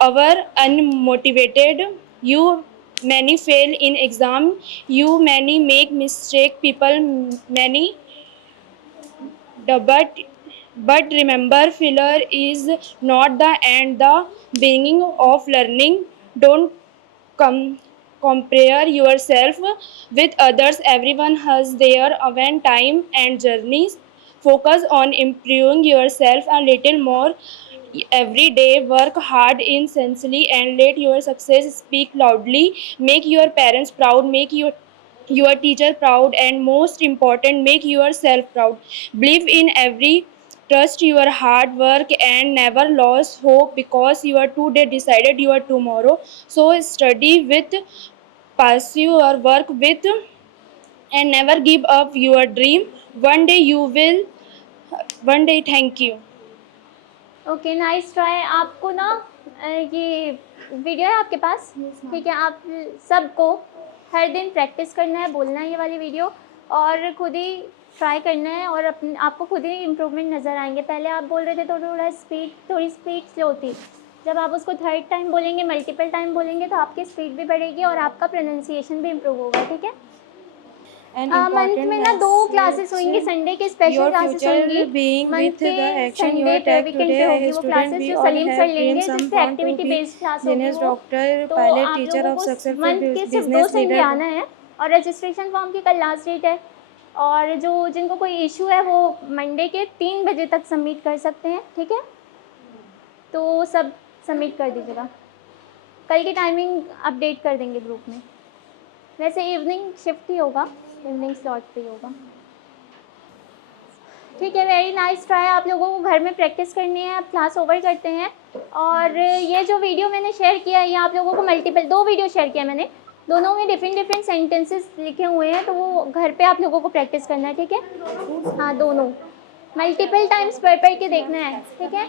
or unmotivated. You many fail in exam. You many make mistake. People many. But remember, failure is not the end, the beginning of learning. Don't compare yourself with others. Everyone has their own time and journeys. Focus on improving yourself a little more every day. Work hard intensely and let your success speak loudly. Make your parents proud. Make your teacher proud, and most important, make yourself proud. Believe in every trust your hard work and never lose hope, because you are today decided your tomorrow. So study with, pursue your work with, and never give up your dream. One day you will. One day. Thank you. Okay, nice try. आपको ना ये video है आपके पास, ठीक है. आप सबको हर दिन प्रैक्टिस करना है, बोलना है ये वाली वीडियो. और खुद ही ट्राई करना है और आपको खुद ही इम्प्रूवमेंट नज़र आएंगे। पहले आप बोल रहे थे तो थोड़ी स्पीड स्लो थी, जब आप उसको थर्ड टाइम बोलेंगे, मल्टीपल टाइम बोलेंगे तो आपकी स्पीड भी बढ़ेगी और आपका प्रोनाउंसिएशन भी इम्प्रूव होगा, ठीक है। मंथ में ना 2 क्लासेस होंगी, संडे के स्पेशल क्लासेस होंगी। मंथ के संडे वीकेंड पे होगी वो क्लासेस जो सलीम सर लेंगे, जिससे एक्टिविटी बेस्ड क्लास होगी वो। तो आप लोगों को मंथ के सिर्फ 2 संडे आना है और रजिस्ट्रेशन फॉर्म की कल लास्ट डेट है। और जो जिनको कोई इशू है वो मंडे के 3 बजे तक सबमिट कर सकते हैं, ठीक है। तो सब सबमिट कर दीजिएगा, कल की टाइमिंग अपडेट कर देंगे ग्रुप में। वैसे इवनिंग शिफ्ट ही होगा, इवनिंग स्लॉट पे ही होगा, ठीक है। Very nice try. आप लोगों को घर में प्रैक्टिस करनी है। अब क्लास ओवर करते हैं। और ये जो वीडियो मैंने शेयर किया है, ये आप लोगों को मल्टीपल 2 वीडियो शेयर किया मैंने, दोनों में डिफरेंट सेंटेंसेस लिखे हुए हैं, तो वो घर पे आप लोगों को प्रैक्टिस करना है, ठीक है। हाँ, दोनों मल्टीपल टाइम्स पढ़ के देखना है, ठीक है।